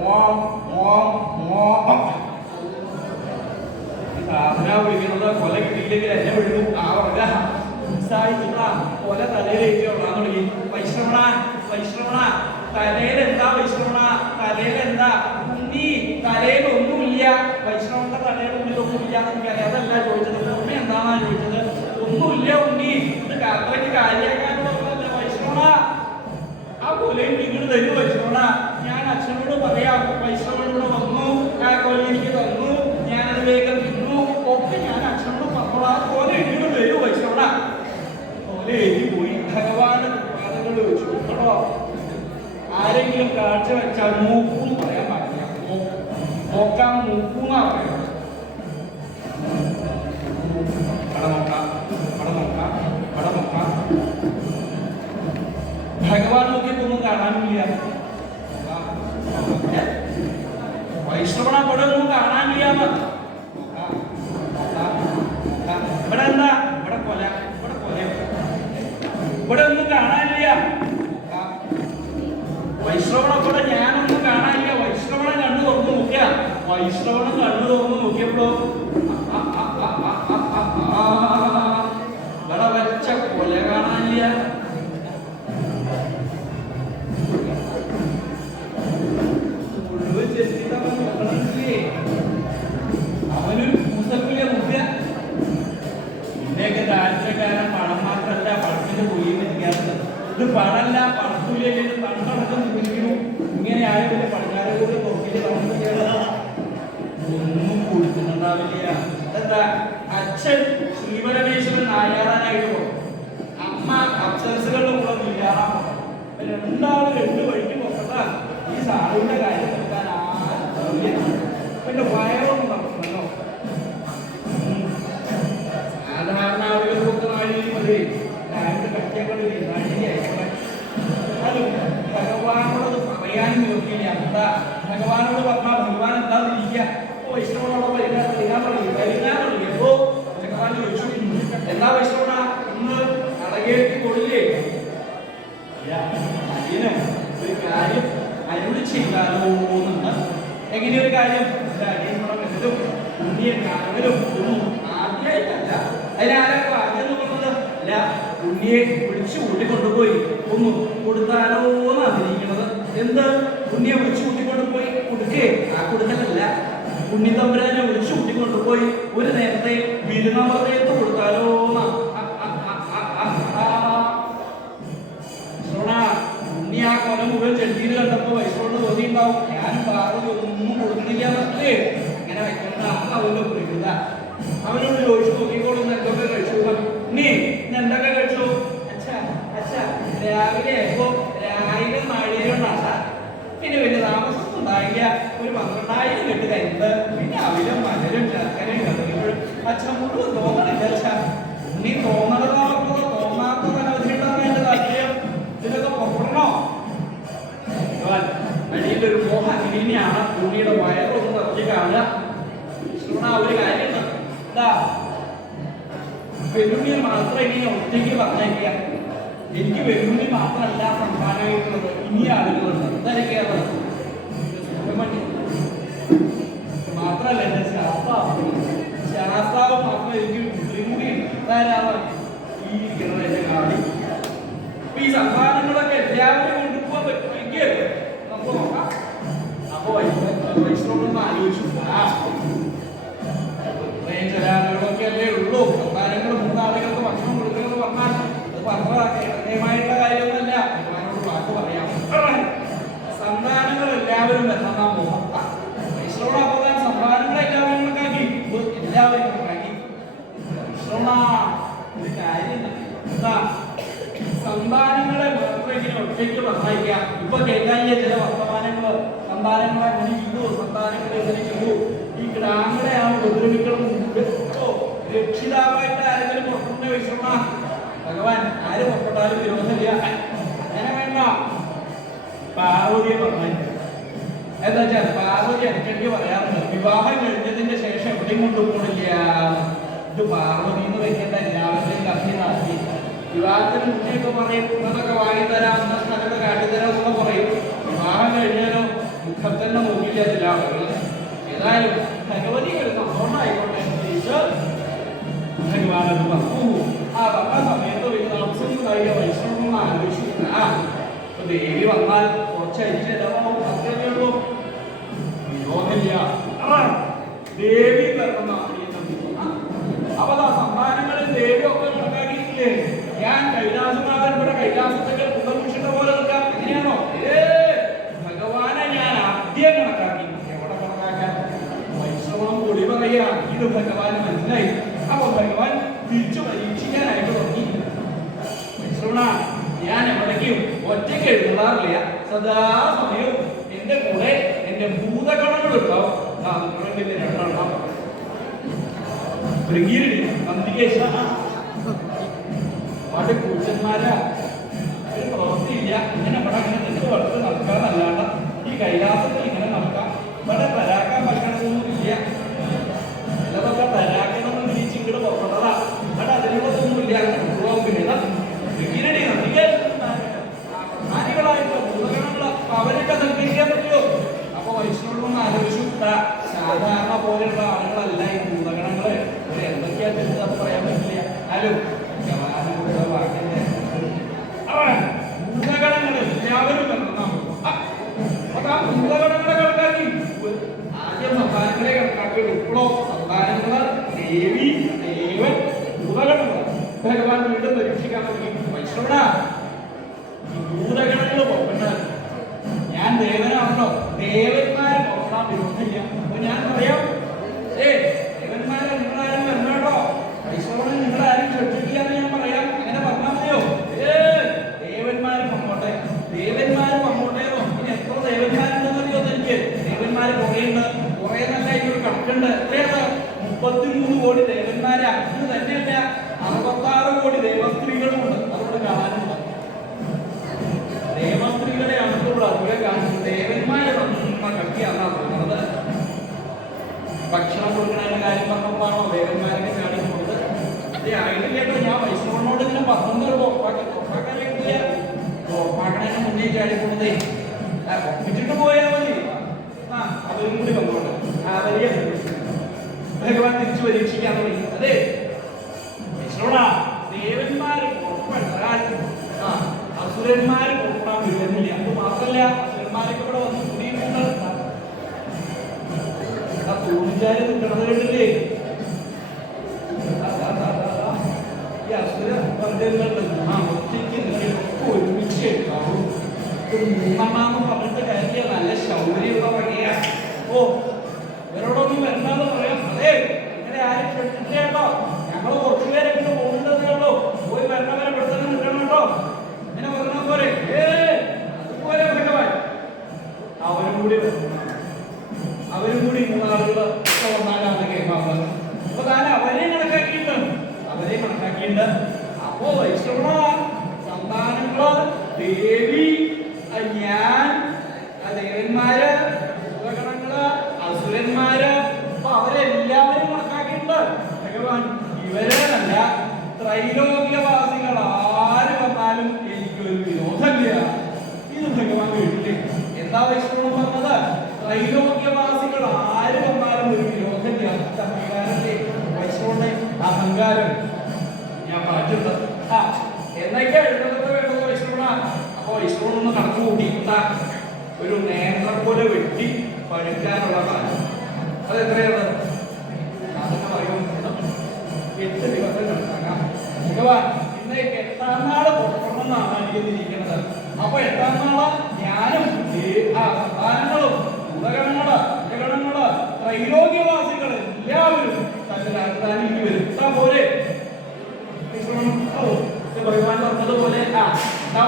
മോം മോം മോം. സാധന വിളിക്കുന്നത് കൊല കിട്ടിയില്ലെങ്കിൽ എന്നെ വിഴുന്നു. ആ പറഞ്ഞ സായിച്ചിട്ടാ കൊല തലയിലേക്ക് ഉള്ളാൻ തുടങ്ങി. വൈശ്രവണ വൈശ്രവണ തലയിലെന്താ വൈശ്രവണ തലയിലെന്താ? ഉണ്ണി തലയിലൊന്നുമില്ല. വൈഷ്ണവന്റെ തലയുടെ ഉള്ളിലൊന്നുമില്ല എന്നറിയാം. അതല്ല ചോദിച്ചത്. ഉണ്ണി എന്താണാ ചോദിച്ചത്? ഒന്നുമില്ല ഉണ്ണി. ഇത് അത്രയ്ക്ക് കാര്യമാക്കാനുള്ളതല്ല വൈഷ്ണവണ. ആ കൊലയും നിങ്ങൾ തരൂ വൈഷ്ണവണ. ഞാൻ അച്ഛനോട് പറയാം. വൈഷ്ണവനോട് വന്നു, ആ കൊല എനിക്ക് തന്നു, ഞാനത് വേഗം തിന്നു ഒക്കെ ഞാൻ അച്ഛനോട് പറഞ്ഞു. ആ കൊല നിങ്ങൾ തരൂ വൈഷ്ണവണ. കൊല എഴുതി പോയി. ഭഗവാന്റെ പാദങ്ങൾ വെച്ചു കേട്ടോ. ആരെങ്കിലും കാഴ്ച വെച്ചാൽ മൂക്കൂന്ന് പറയാൻ പാടില്ല. നോക്കാം മൂക്കൂന്നാ പറയാം. ഭഗവാൻ നോക്കിയൊന്നും കാണാനില്ല. വൈഷ്ണവണ ഇവിടെ ഒന്നും കാണാനില്ല. ഇവിടെ എന്താ? ഇവിടെ കൊല. ഇവിടെ കൊല. ഇവിടെ ഒന്നും കാണാനില്ല. വൈഷ്ണവണ ഇവിടെ ഞാനൊന്നും കാണാനില്ല. വൈഷ്ണവണ കണ്ണു തുറന്നു നോക്കിയ വൈഷ്ണവണ കണ്ണു തുറന്നു നോക്കിയപ്പോ ഇവിടെ വെച്ച കൊല കാണാനില്ല. അവനൊരു കൂസപ്പിലെ മുഖ്യ. ഇന്ത്യയൊക്കെ രാജ്യക്കാരൻ പണം മാത്രമല്ല പണത്തിന് പോയി നിൽക്കാറുണ്ട്. ഇത് പണമല്ല പണത്തൂലേക്ക് തണ്ടടക്കം വിളിക്കുന്നു. ഇങ്ങനെ ആയതിന്റെ പണക്കാരെ കൂടി നോക്കിയിട്ട് ഒന്നും കൊടുക്കുന്നുണ്ടാവില്ല. എന്താ? അച്ഛൻ ശ്രീപരമേശ്വരൻ നായാറാനായിട്ട് പോകും. അമ്മ അപ്സരസുകളുടെ കൂടെ നീരാറാൻ പോകും. രണ്ടാളും രണ്ട് വഴിക്ക് നോക്കട്ടാ. ഈ സാധുവിന്റെ കാര്യം നോക്കാൻ പിന്നെ വയറൊന്നും നടക്കണല്ലോ. സാധാരണ ആളുകൾക്കൊക്കെ നാഴി മതി. രണ്ട് കട്ടിയക്കളില്ലേ നാഴിക ആയിക്കോട്ടെ. അത് ഭഗവാനോട് പറയാനും നോക്കിയില്ല. എന്താ ഭഗവാനോട് പറഞ്ഞാൽ ഭഗവാൻ എന്താ ഇരിക്കുക? വൈഷ്ണവനോട് വൈകാൻ തുടങ്ങിയപ്പോ ഭഗവാൻ ചോദിച്ചു, എന്താ വൈഷ്ണവന ഇന്ന് അടകേറ്റി കൊടില്ലേ? അതിന് ഒരു കാര്യം അരുളി ചെയ്താലോ എന്നുണ്ട്. എങ്ങനെയൊരു കാര്യം? അടിയന്മാരും ഉണ്ണിയെ കാണലും ഒന്നും ആദ്യമായിട്ടല്ല. അതിനാരൊക്കെ ആദ്യം പറഞ്ഞത് അല്ല. ഉണ്ണിയെ വിളിച്ചു കൂട്ടിക്കൊണ്ടുപോയി ഒന്ന് കൊടുത്താലോ എന്നായിരിക്കണത്. എന്ത്? ഉണ്ണിയെ വിളിച്ചു കൂട്ടിക്കൊണ്ടുപോയി കൊടുക്കേ? ആ കൊടുക്കലല്ല. ഉണ്ണി തമ്പുരാനെ വിളിച്ചു കൂട്ടിക്കൊണ്ടുപോയി ഒരു നേരത്തെ വിരുന്നമൃതയത്ത് കൊടുത്താലോ എന്നാ. ഉണ്ണി ആ കൊല മുഴുവൻ ചെട്ടിയിൽ കണ്ടപ്പോ വൈഷ്ണവോട് തോന്നിയിട്ടുണ്ടാവും, ഞാനും പാർവതി ഒന്നും കൊടുക്കണില്ല എന്നല്ലേ. അങ്ങനെ വെക്കുന്ന അവന്റെ പ്രകൃത. അവനോട് ചോദിച്ചു നോക്കിക്കോളും എന്തൊക്കെ കഴിച്ചു. ഉണ്ണി എന്തൊക്കെ കഴിച്ചു? അച്ഛാ അച്ഛാ രാവിലെ രാവിലെ നാഴികണ്ടാ. പിന്നെ വലിയ താമസം ഉണ്ടായില്ല. ഒരു 12,000 കെട്ട് കഴിഞ്ഞത്. പിന്നെ അവിലും മലരും ശർക്കരയും കണ്ടിപ്പോഴും അച്ഛൻ മുഴുവൻ തോന്നണില്ല. അച്ഛാ ഉണ്ണി തോന്നണതോ തോന്നാത്തത് അനവധിയുണ്ടാകാൻ എന്റെ താല്പര്യം. ഇതിനൊക്കെ പുറപ്പെടണോ? അടിയിലൊരു മോഹ ഇനിയാണ് ഉണ്ണിയുടെ വയറൊന്ന് നിറഞ്ഞ് കാണുക. ഒരു കാര്യം എന്താ? വെല്ലുവിളിയെ മാത്രം ഇനി ഒറ്റയ്ക്ക് പറഞ്ഞേക്കുക. എനിക്ക് വെല്ലുവിളി മാത്രമല്ല സംഭാവനയായിട്ടുള്ളത്. ഇനി ആളുകളുണ്ട്. എന്തായിരിക്കും സുബ്രഹ്മണ്യം മാത്രമല്ല എന്റെ ശാസ്ത്രാവ് മാത്രം എനിക്ക് കൂടി ധാരാളം ഈ ഇരിക്കുന്നത് എന്റെ കാടി. ഈ സംഭാവനകളൊക്കെ എല്ലാവരും കൊണ്ടുപോകാൻ പറ്റുമെങ്കിൽ നമുക്ക് നോക്കാം. അപ്പൊ വൈഷ്ണവൊന്ന് ആലോചിച്ചു. ജലാലുകളൊക്കെ അല്ലേ ഉള്ളൂ. സന്താനങ്ങൾ 3 ആളുകൾക്ക് ഭക്ഷണം കൊടുക്കുന്നത് പറഞ്ഞാൽ അത് പറഞ്ഞമായിട്ടുള്ള കാര്യമൊന്നുമല്ല. ഭഗവാനോട് വാക്ക് പറയാം. സന്താനങ്ങൾ എല്ലാവരും വരുന്ന മോഹം. വൈഷ്ണവ സന്താനങ്ങൾ എല്ലാവരും കണക്കാക്കി. എല്ലാവരും കണക്കാക്കി. വൈഷ്ണവ ഒരു കാര്യം എന്താ? സന്താനങ്ങളെ മാത്രം ഇങ്ങനെ ഒറ്റയ്ക്ക് പറഞ്ഞയക്കാം. ഇപ്പൊ കേൾക്കാനില്ല ചില വർത്തമാനങ്ങള്. സന്താനങ്ങളെ എങ്ങനെ ചെയ്തു, സന്താനങ്ങളെ എങ്ങനെ ചെയ്തു, ഈ ഗ്രാമങ്ങളെ ആ ഉപദ്രവിക്കണം. രക്ഷിതാവായിട്ട് ആരെങ്കിലും പുറത്തുണ്ട വൈഷ്ണവ ഭഗവാൻ ആര് പുറപ്പെട്ടാലും വിരോധമില്ല. അങ്ങനെ വേണ്ട. പാർവതിയെ പറഞ്ഞു. എന്താ വെച്ചാൽ പാർവതി ഇടയ്ക്കിടയ്ക്ക് പറയാറുണ്ട്, വിവാഹം കഴിഞ്ഞതിന്റെ ശേഷം എവിടെയും കൊണ്ടുപോകണില്ല. ഇത് പാർവതി എന്ന് വെക്കേണ്ട എല്ലാവരുടെയും കഥ നടത്തി. വിവാഹത്തിന് മുന്നേയൊക്കെ പറയും ഇന്നതൊക്കെ വാങ്ങിത്തരാം, ഇന്ന സ്ഥലമൊക്കെ കാട്ടിത്തരാം എന്നൊക്കെ പറയും. വിവാഹം കഴിഞ്ഞാലോ മുഖം തന്നെ നോക്കിയില്ല എല്ലാവരും. ഏതായാലും ഭഗവതി ഒരു സംഭവം ആയിക്കോട്ടെ ഭഗവാനത് പറഞ്ഞു. ആ പറഞ്ഞ സമയത്ത് ആ ദേവി വന്നാൽ കുറച്ചരിച്ച് തരാമോ? അത്രയുള്ളൂ. വിരോധമില്ല. ദേവി തരണം. അപ്പൊ ആ സമ്മാനങ്ങളിൽ ദേവി ഒക്കെ കണക്കാക്കിയിട്ടില്ലേ? ഞാൻ കൈലാസനാഥൻ ഇവിടെ കൈലാസത്തിന്റെ കുടമുഷിട്ട പോലെ നിൽക്കാം. എങ്ങനെയാണോ? ഭഗവാനെ ഞാൻ ആദ്യം കണക്കാക്കി. എവിടെ കണക്കാക്കാൻ? വൈഷ്ണവം കൂടി പറയാ. ഇത് ഭഗവാന് മനസ്സിലായി. അപ്പൊ ഭഗവാൻ തിരിച്ചു പരീക്ഷിക്കാനായിട്ട് തുടങ്ങി. വൈഷ്ണവ, ഞാൻ എവിടേക്കും ഒറ്റയ്ക്ക് എഴുതാറില്ല. സദാസമയവും എന്റെ കൂടെ എന്റെ ഭൂതഗണങ്ങൾ ഉണ്ടാവും. രണ്ടെണ്ണം പാട്ട് കൂച്ചന്മാരാ. ഒരു പ്രവൃത്തിയില്ല. ഇങ്ങനെ ഇവിടെ അങ്ങനെ നിന്ന് വളർത്ത് നടക്കാന്നല്ലാണ്ട് ഈ കൈലാസത്തിൽ ഇങ്ങനെ നടക്കാം. ഇവിടെ തരാക്കാൻ പറ്റണമെന്നൊന്നുമില്ല. ചിലതൊക്കെ തരാക്കണമെന്ന് തിരിച്ച് ഇങ്ങോട്ട് പുറപ്പെട്ടതാ. ഇവിടെ അതിനുള്ളതൊന്നുമില്ല. ായിട്ടുള്ള ഭൂതഗണങ്ങള് അവരൊക്കെ സൽക്കരിക്കാൻ പറ്റുമോ? അപ്പൊ വൈഷ്ണവൊന്നും ആലോചിച്ചു. സാധാരണ പോലെയുള്ള ആളുകളല്ല ഈ ഭൂതഗണങ്ങള്. ഒരു എന്തൊക്കെയാ ചെറുതെന്ന് പറയാൻ പറ്റില്ല. ഹലോ ഭൂതഗണങ്ങള് എല്ലാവരും ഭൂതഗണങ്ങളെ കണക്കാക്കി. ആദ്യം സന്താനങ്ങളെ കണക്കാക്കിയത്. ഇപ്പോഴോ സന്താനങ്ങള് ദേവി, ദേവൻ, ഭൂതഗണങ്ങള്. ഭഗവാൻ വീണ്ടും പരീക്ഷിക്കാൻ തുടങ്ങി. വൈഷ്ണവ, ഭൂതഗണങ്ങൾ പുറപ്പെട്ടാൽ ഞാൻ ദേവനാണല്ലോ. ദേവന്മാരെ പുറപ്പെടാൻ വിരോധമില്ല. അപ്പൊ ഞാൻ പറയാം, ദേവന്മാരെ നിങ്ങളാരും വരണോ? വൈഷ്ണവനെ നിങ്ങളാരും ക്ഷണിച്ചിട്ടില്ല എന്ന് ഞാൻ പറയാം. അങ്ങനെ പറഞ്ഞാൽ മതിയോ? ദേവന്മാര് വന്നോട്ടെ. ദേവന്മാര് വന്നോട്ടേന്നോ? ഇനി എത്ര ദേവന്മാരുണ്ടെന്ന് അറിയോ? എനിക്ക് ദേവന്മാര് കുറേയുണ്ട്. കുറെ നല്ല ഒരു കണക്കുണ്ട്. എത്രയാണ്? 33 കോടി ദേവന്മാരാ. ഇത് തന്നെയല്ല, 66 കോടി ദേവസ്ത്രീകളുമുണ്ട്. അതുകൊണ്ട് കാണാനുണ്ട്. ദേവസ്ത്രീകളെ അടുത്തുള്ള അധികം കാണുന്നത് ദേവന്മാരെ തന്ന കട്ടിയാന്നാ തോന്നുന്നത്. ഭക്ഷണം കൊടുക്കണ കാര്യം പറഞ്ഞപ്പോഴാണോ ദേവന്മാരെ കാണിക്കുന്നത്? അതിന് കേട്ടോ ഞാൻ വൈഷ്ണവനോട് ഇങ്ങനെ 12 ഉറപ്പാക്കാനില്ല. ഉറപ്പാക്കണതിന് മുന്നേ ചാടിപ്പോണതേ ഉറപ്പിച്ചിട്ട് പോയാൽ മതി. അവരും കൂടി വന്നോട്ടെ. അവരെ ഭഗവാൻ തിരിച്ചു പരീക്ഷിക്കാൻ തുടങ്ങി. അതെ വൈഷ്ണവ, ദേവന്മാര് ഉറപ്പെട്ടാൽ അസുരന്മാര് പുറപ്പെടാൻ വിടുന്നില്ല. അത് മാത്രല്ല, അസുരന്മാരൊക്കെ ഇവിടെ വന്ന് കൂടിയിട്ടുണ്ട്. തൂണിച്ചാല് നിൽക്കണത് കണ്ടില്ലേ? ഈ അസുര വർഗങ്ങളുണ്ട്. ഒറ്റയ്ക്ക് ഒരുമിച്ച് എടുക്കാവൂ. 3 പറഞ്ഞിട്ട് കാര്യ നല്ല ശൗര്യമുള്ള വകയാ. ഓ, ഇവരോടൊന്നും വരണ്ടെന്ന് പറയാം. അതെ, ഇങ്ങനെ ആരും ക്ഷണിച്ചിട്ടില്ല കേട്ടോ. ഞങ്ങൾ കുറച്ചുപേരെ ഇങ്ങനെ പോകുന്നുണ്ടെന്നേ ഉള്ളൂ. പോയി വരണവരെ പെട്ടെന്ന് നിൽക്കണം കേട്ടോ. ഇങ്ങനെ പറഞ്ഞ പോലെ അതുപോലെ ഭഗവാൻ അവരും കൂടി 3 ആളുകൾ വന്നാലാണ് കേൾക്കാവുന്നത്. അപ്പൊ താൻ അവരെയും കണക്കാക്കിയിട്ടുണ്ട്. അപ്പോ വൈഷ്ണവ സന്താനങ്ങള്, ദേവി, ഞാൻ, ദേവന്മാര്, ഭൂതഗണങ്ങള്, അസുരന്മാര്, അപ്പൊ അവരെല്ലാവരും കണക്കാക്കിയിട്ടുണ്ട് ഭഗവാൻ. ഇവരല്ല, ത്രൈലോക്യവാസികൾ ആര് വന്നാലും എനിക്കൊരു വിരോധമില്ല. ഇത് ഭഗവാൻ കേട്ടില്ലേ? എന്താ വൈഷ്ണവൻ പറഞ്ഞത്? ത്രൈലോക്യവാസികൾ ആര് വന്നാലും ഒരു വിരോധമില്ല. അഹങ്കാരല്ലേ വൈഷ്ണവന്റെ അഹങ്കാരം ഞാൻ മാറ്റുന്നത്. എന്നൊക്കെ എഴുതുന്നത് വേണ്ടത് വൈഷ്ണവ. അപ്പൊ വൈഷ്ണവനൊന്ന് കണക്ക് കൂട്ടിയിട്ട ഒരു നേന്ത്രം പോലെ വെട്ടി പഴുക്കാനുള്ള കാലം അതെത്രയാണ്? അതൊക്കെ പറയും 8 ദിവസം കണക്കാക്കാം. ഭഗവാൻ ഇന്നേക്ക് 8-ാം നാള് പുറപ്പെടണമെന്നാണ് അനുകരിക്കുന്നത്. അപ്പൊ 8-ാം നാള് ഞാനും സന്താനങ്ങളും ഭൂതഗണങ്ങള്, ജഗണങ്ങള്, ത്രൈലോക്യവാസികൾ എല്ലാവരും തന്റെ രാജധാനിക്ക് വരുത്താൻ പോലെ ഭഗവാൻ പറഞ്ഞതുപോലെ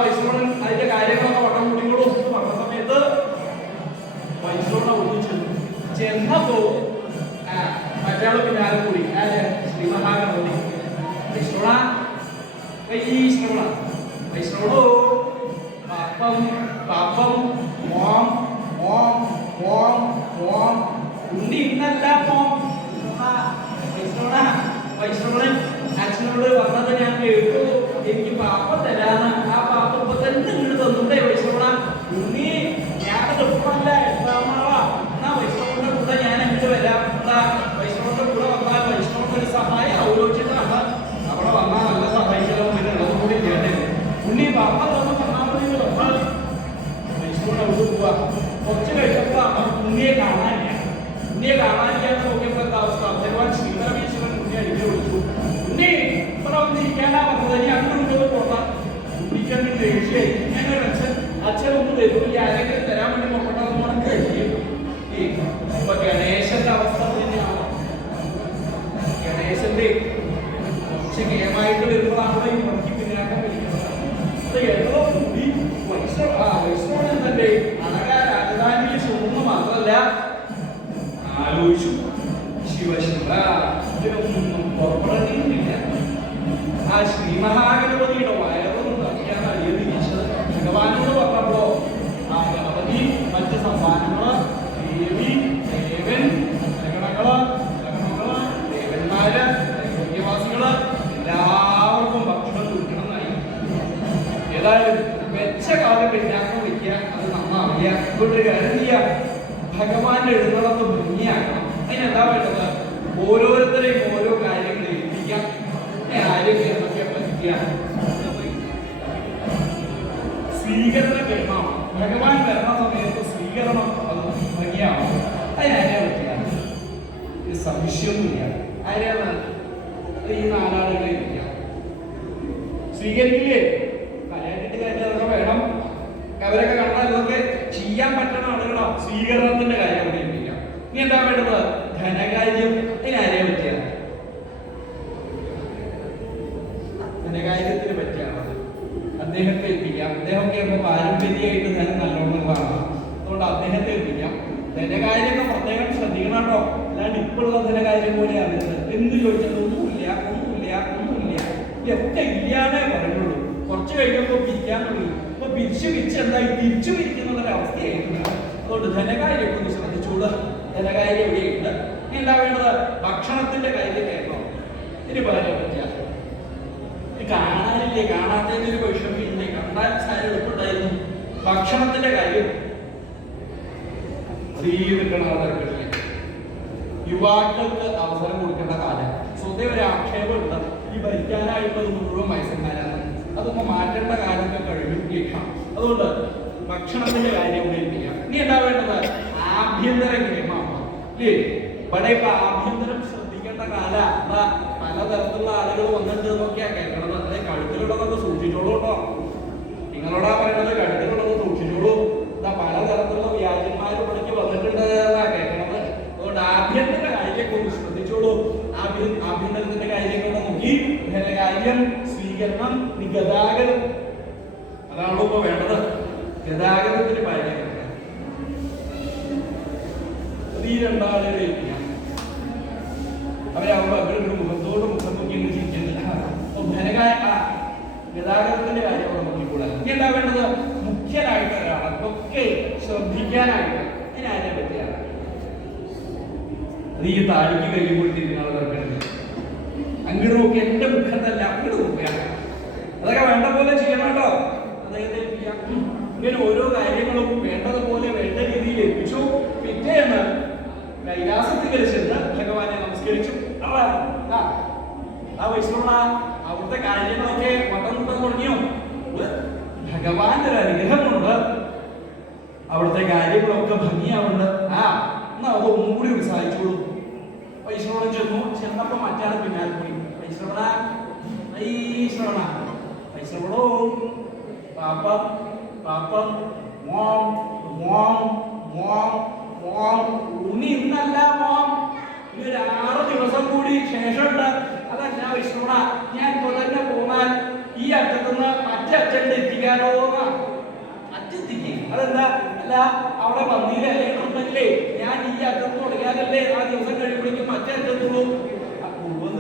വൈഷ്ണവൻ അതിന്റെ കാര്യങ്ങളൊക്കെ വട്ടം കൂടിക്കൂടും പറഞ്ഞ സമയത്ത് വൈഷ്ണവനെ ഒന്നിച്ചു ചെന്നപ്പോ മറ്റാള് പിന്നാലെ കൂടി ശ്രീ മഹാഗണപതി. വൈഷ്ണവ വൈഷ്ണവോ പാപ്പം പാപ്പം മോം മോം മോം മോം ഉണ്ണി ഇന്നല്ല മോം. വൈഷ്ണവൻ അച്ഛനോട് പറഞ്ഞത് ഞാൻ കേട്ടു. എനിക്ക് പാപ്പം തരാന്ന്. ആ പാപ്പം ഇപ്പൊ തന്നെ ഇങ്ങോട്ട് തന്നൂടെ വൈഷ്ണവ? ഉണ്ണി ഞാനത് ഇപ്പല്ല 8-ാം നാളാ. എന്നാ വൈഷ്ണവന്റെ കൂടെ ഞാൻ അങ്ങോട്ട് വരാം. വൈഷ്ണവന്റെ കൂടെ വന്നാൽ വൈഷ്ണവന്റെ ഒരു സഹായം ആലോചിച്ചിട്ടാണ് അവിടെ വന്നാൽ നല്ല സഹായിക്കണം. ഉണ്ണി പാപ്പം തന്നു പറഞ്ഞാൽ ഇല്ലേ? അങ്ങനെ അച്ഛനൊന്നും തരൂല്ല, ആരെങ്കിലും തരാൻ വേണ്ടി നോക്കണമെന്ന് കഴിയും. ഇപ്പൊ ഗണേശന്റെ അവസ്ഥ തന്നെയാണ്. ഗണേശന്റെ കുറച്ച് ഗെയിമായിട്ട് വരുമ്പോഴാണ് ഈ മുടക്കി പിന്നാക്കം വലിക്കുന്നത്. അത് എല്ലോ കൂടി വൈഷ്ണവൻ തന്നെ അണകാ രാജധാനിയിൽ ചെന്നു മാത്രമല്ല ആലോചിച്ചു, ശിവശിവ ഇതിനൊന്നും പുറപ്പെടേണ്ടിയില്ല. ആ ശ്രീ മഹാഗണപതിയുടെ വയറൊന്നും തന്നെയാണ് അടിയതിരിച്ചത്. ഭഗവാനോട് പറഞ്ഞപ്പോ ആ ഗണപതി മറ്റ് സംഭാവനകള് ദേവി ദേവൻ ഗണങ്ങള് ദേവന്മാര് യോഗ്യവാസികള് എല്ലാവർക്കും ഭക്ഷണം കൊടുക്കണമെന്നായി. ഏതായാലും വെച്ച കാലം പിന്നാക്കം വയ്ക്കുക, അത് നന്നാവില്ല. ഇതൊരു കാര്യം ചെയ്യാം, ഭഗവാന്റെ എഴുന്നള്ളത്ത് ഭംഗിയാക്കണം. അതിനെന്താ വേണ്ടത്? ഓരോരുത്തരെയും ഓരോ കാര്യങ്ങൾ ഏൽപ്പിക്കാം. ആരോഗ്യം എന്തൊക്കെ പറ്റിക്കുക, സ്വീകരണ കർമ്മം. ഭഗവാൻ വരണ സമയത്ത് സ്വീകരണം അത് ഭംഗിയാവും. അതിനാരെ പറ്റിയാണ് ഇത് സംശയമൊന്നുമില്ല. ആരെയാണ് ഈ നാലാളുകളെ ഇരിക്കാം സ്വീകരിക്കില്ലേ? കലയാറ്റിട്ട് കാര്യങ്ങളൊക്കെ വേണം. അവരൊക്കെ കണ്ടാൽ ഇതൊക്കെ ചെയ്യാൻ പറ്റുന്ന ആളുകളോ സ്വീകരണത്തിന്റെ കാര്യം അവിടെ ഇരിക്കാം. ഇനി എന്താ വേണ്ടത്? ധനകാര്യം. അതിനാരെ പറ്റിയാണ്? ധനകാര്യത്തിന് പറ്റിയാണ് അദ്ദേഹത്തെ എത്തിക്കാം. അദ്ദേഹമൊക്കെ ആകുമ്പോൾ പാരമ്പര്യമായിട്ട് ധനം നല്ലോണങ്ങളാണ്, അതുകൊണ്ട് അദ്ദേഹത്തെ എത്തിക്കാം. ധനകാര്യമൊക്കെ പ്രത്യേകം ശ്രദ്ധിക്കണം കേട്ടോ. അല്ലാണ്ട് ഇപ്പോഴുള്ള ധനകാര്യം പോലെ അറിയുന്നത്. എന്ത് ചോദിച്ചാൽ ഒന്നുമില്ല ഒന്നുമില്ല ഒന്നുമില്ല, ഇതൊക്കെ ഇല്ലാന്നേ പറയുള്ളൂ. കുറച്ച് കഴിയുമ്പോൾ പിരിക്കാൻ തുടങ്ങി. ഇപ്പൊ പിരിച്ച് എന്തായി തിരിച്ചു പിരിക്കുന്നൊരവസ്ഥയായിട്ടുണ്ട്. അതുകൊണ്ട് ധനകാര്യം ഒന്ന് ശ്രദ്ധിച്ചോളൂ. ധനകാര്യം എവിടെയുണ്ട്? ഇനി എന്താ വേണ്ടത്? ഭക്ഷണത്തിന്റെ കാര്യം കേൾക്കണം. ഇതിന് പറയാൻ പറ്റില്ല, കാണാനില്ലേ, കാണാത്തതിനൊരു വിഷമില്ലേ, കണ്ടാൽ സാരം എളുപ്പമുണ്ടായിരുന്നു. ഭക്ഷണത്തിന്റെ കാര്യം സ്ത്രീ നിൽക്കണ ആൾക്കാർക്കില്ലേ, യുവാക്കൾക്ക് അവസരം കൊടുക്കേണ്ട കാലം. സ്വന്തം ഒരു ആക്ഷേപമുണ്ട്, ഈ ഭരിക്കാനായിട്ടുള്ളത് മുഴുവൻ വയസ്സന്മാരാണ്. അതൊന്നും മാറ്റേണ്ട കാലമൊക്കെ കഴിഞ്ഞിരിക്കണം. അതുകൊണ്ട് ഭക്ഷണത്തിന്റെ കാര്യം ഉപയോഗിക്കാം. ഇനി എന്താ വേണ്ടത്? ആഭ്യന്തര ഗ്രഹമാണ് ഇല്ലേ? ഇവിടെ ഇപ്പൊ ആഭ്യന്തരം ശ്രദ്ധിക്കേണ്ട കാല. പലതരത്തിലുള്ള ആളുകൾ വന്നിട്ട് നോക്കിയാ കേൾക്കണത്. അതെ, കഴുത്തിലുള്ളതൊക്കെ സൂക്ഷിച്ചോളൂ കേട്ടോ. നിങ്ങളോടാ പറയണത്, കഴുത്തിലുള്ളത് സൂക്ഷിച്ചോളൂ. പലതരത്തിലുള്ള വ്യാജന്മാർ ഇവിടേക്ക് വന്നിട്ടുണ്ട് എന്നാ കേൾക്കണത്. അതുകൊണ്ട് ആഭ്യന്തര കാര്യമൊക്കെ ഒന്ന് ശ്രദ്ധിച്ചോളൂ. ആഭ്യന്തരത്തിന്റെ കാര്യങ്ങളൊക്കെ നോക്കി കാര്യം സ്വീകരണം, ഗതാഗതം, അതാണല്ലോ ഇപ്പൊ വേണ്ടത്. ഗതാഗതത്തിന് കാര്യം ഈ രണ്ടാളുകളെ അവരാകുമ്പോ അവരുടെ മുഖത്തോട് മുഖം നോക്കി അങ്ങനെ ചിരിക്കുന്നില്ല. ഗതാഗതത്തിന്റെ കാര്യം അവിടെ നോക്കിക്കൂടാ. ഇനി എന്താ വേണ്ടത്? മുഖ്യനായിട്ട് ഒരാളെ ഒക്കെ ശ്രദ്ധിക്കാനായിട്ട്. അതിനാരെ പറ്റിയാണ്? അത് ഈ താടിക്ക് കഴിയുമ്പോൾ തിരിഞ്ഞാൾ നടക്കണത്. അങ്ങോട്ട് നോക്കി എന്റെ മുഖത്തല്ല, അങ്ങോട്ട് നോക്കുകയാണ്. അതൊക്കെ വേണ്ട പോലെ ചെയ്യണം കേട്ടോ. അദ്ദേഹത്തെ ഇങ്ങനെ ഓരോ കാര്യങ്ങളും വേണ്ടതുപോലെ വേണ്ട രീതിയിൽ ഏൽപ്പിച്ചു. പിറ്റേന്ന് കൈലാസത്തിൽ ചെന്ന് ഭഗവാനെ നമസ്കരിച്ചു. വൈഷ്ണവ അവിടുത്തെ കാര്യങ്ങളൊക്കെ വട്ടം കൂട്ടം തുടങ്ങിയോ? ഭഗവാന്റെ ഒരു അനുഗ്രഹം കൊണ്ട് അവിടുത്തെ കാര്യങ്ങളൊക്കെ ഭംഗിയാവുണ്ട്. എന്നാ അത് ഒന്നും കൂടി സഹായിച്ചോളൂ. വൈഷ്ണവൻ ചെന്നപ്പോ മറ്റാണ് പിന്നാലെ പോയി. വൈഷ്ണവടോ പാപ്പം മോം മോം മോം മോം ഉണ്ണി ഇന്നല്ല മോം, ഇനി ഒരു 6 ദിവസം കൂടി ശേഷമുണ്ട്. അതല്ല വൈഷ്ണവ, ഞാൻ ഇപ്പൊ തന്നെ പോന്നാൽ ഈ അറ്റത്തുനിന്ന് മറ്റേ അറ്റത്ത് എത്തിക്കാനോ? അറ്റെത്തിക്കേ. അതെന്താ? അല്ല, അവിടെ പന്തിയിലെ അല്ലെങ്കിലേ ഞാൻ ഈ അറ്റത്ത് തുടങ്ങിയാലല്ലേ ആ ദിവസം കഴിയുമ്പോഴേക്കും മറ്റേ അറ്റത്തുള്ളൂ.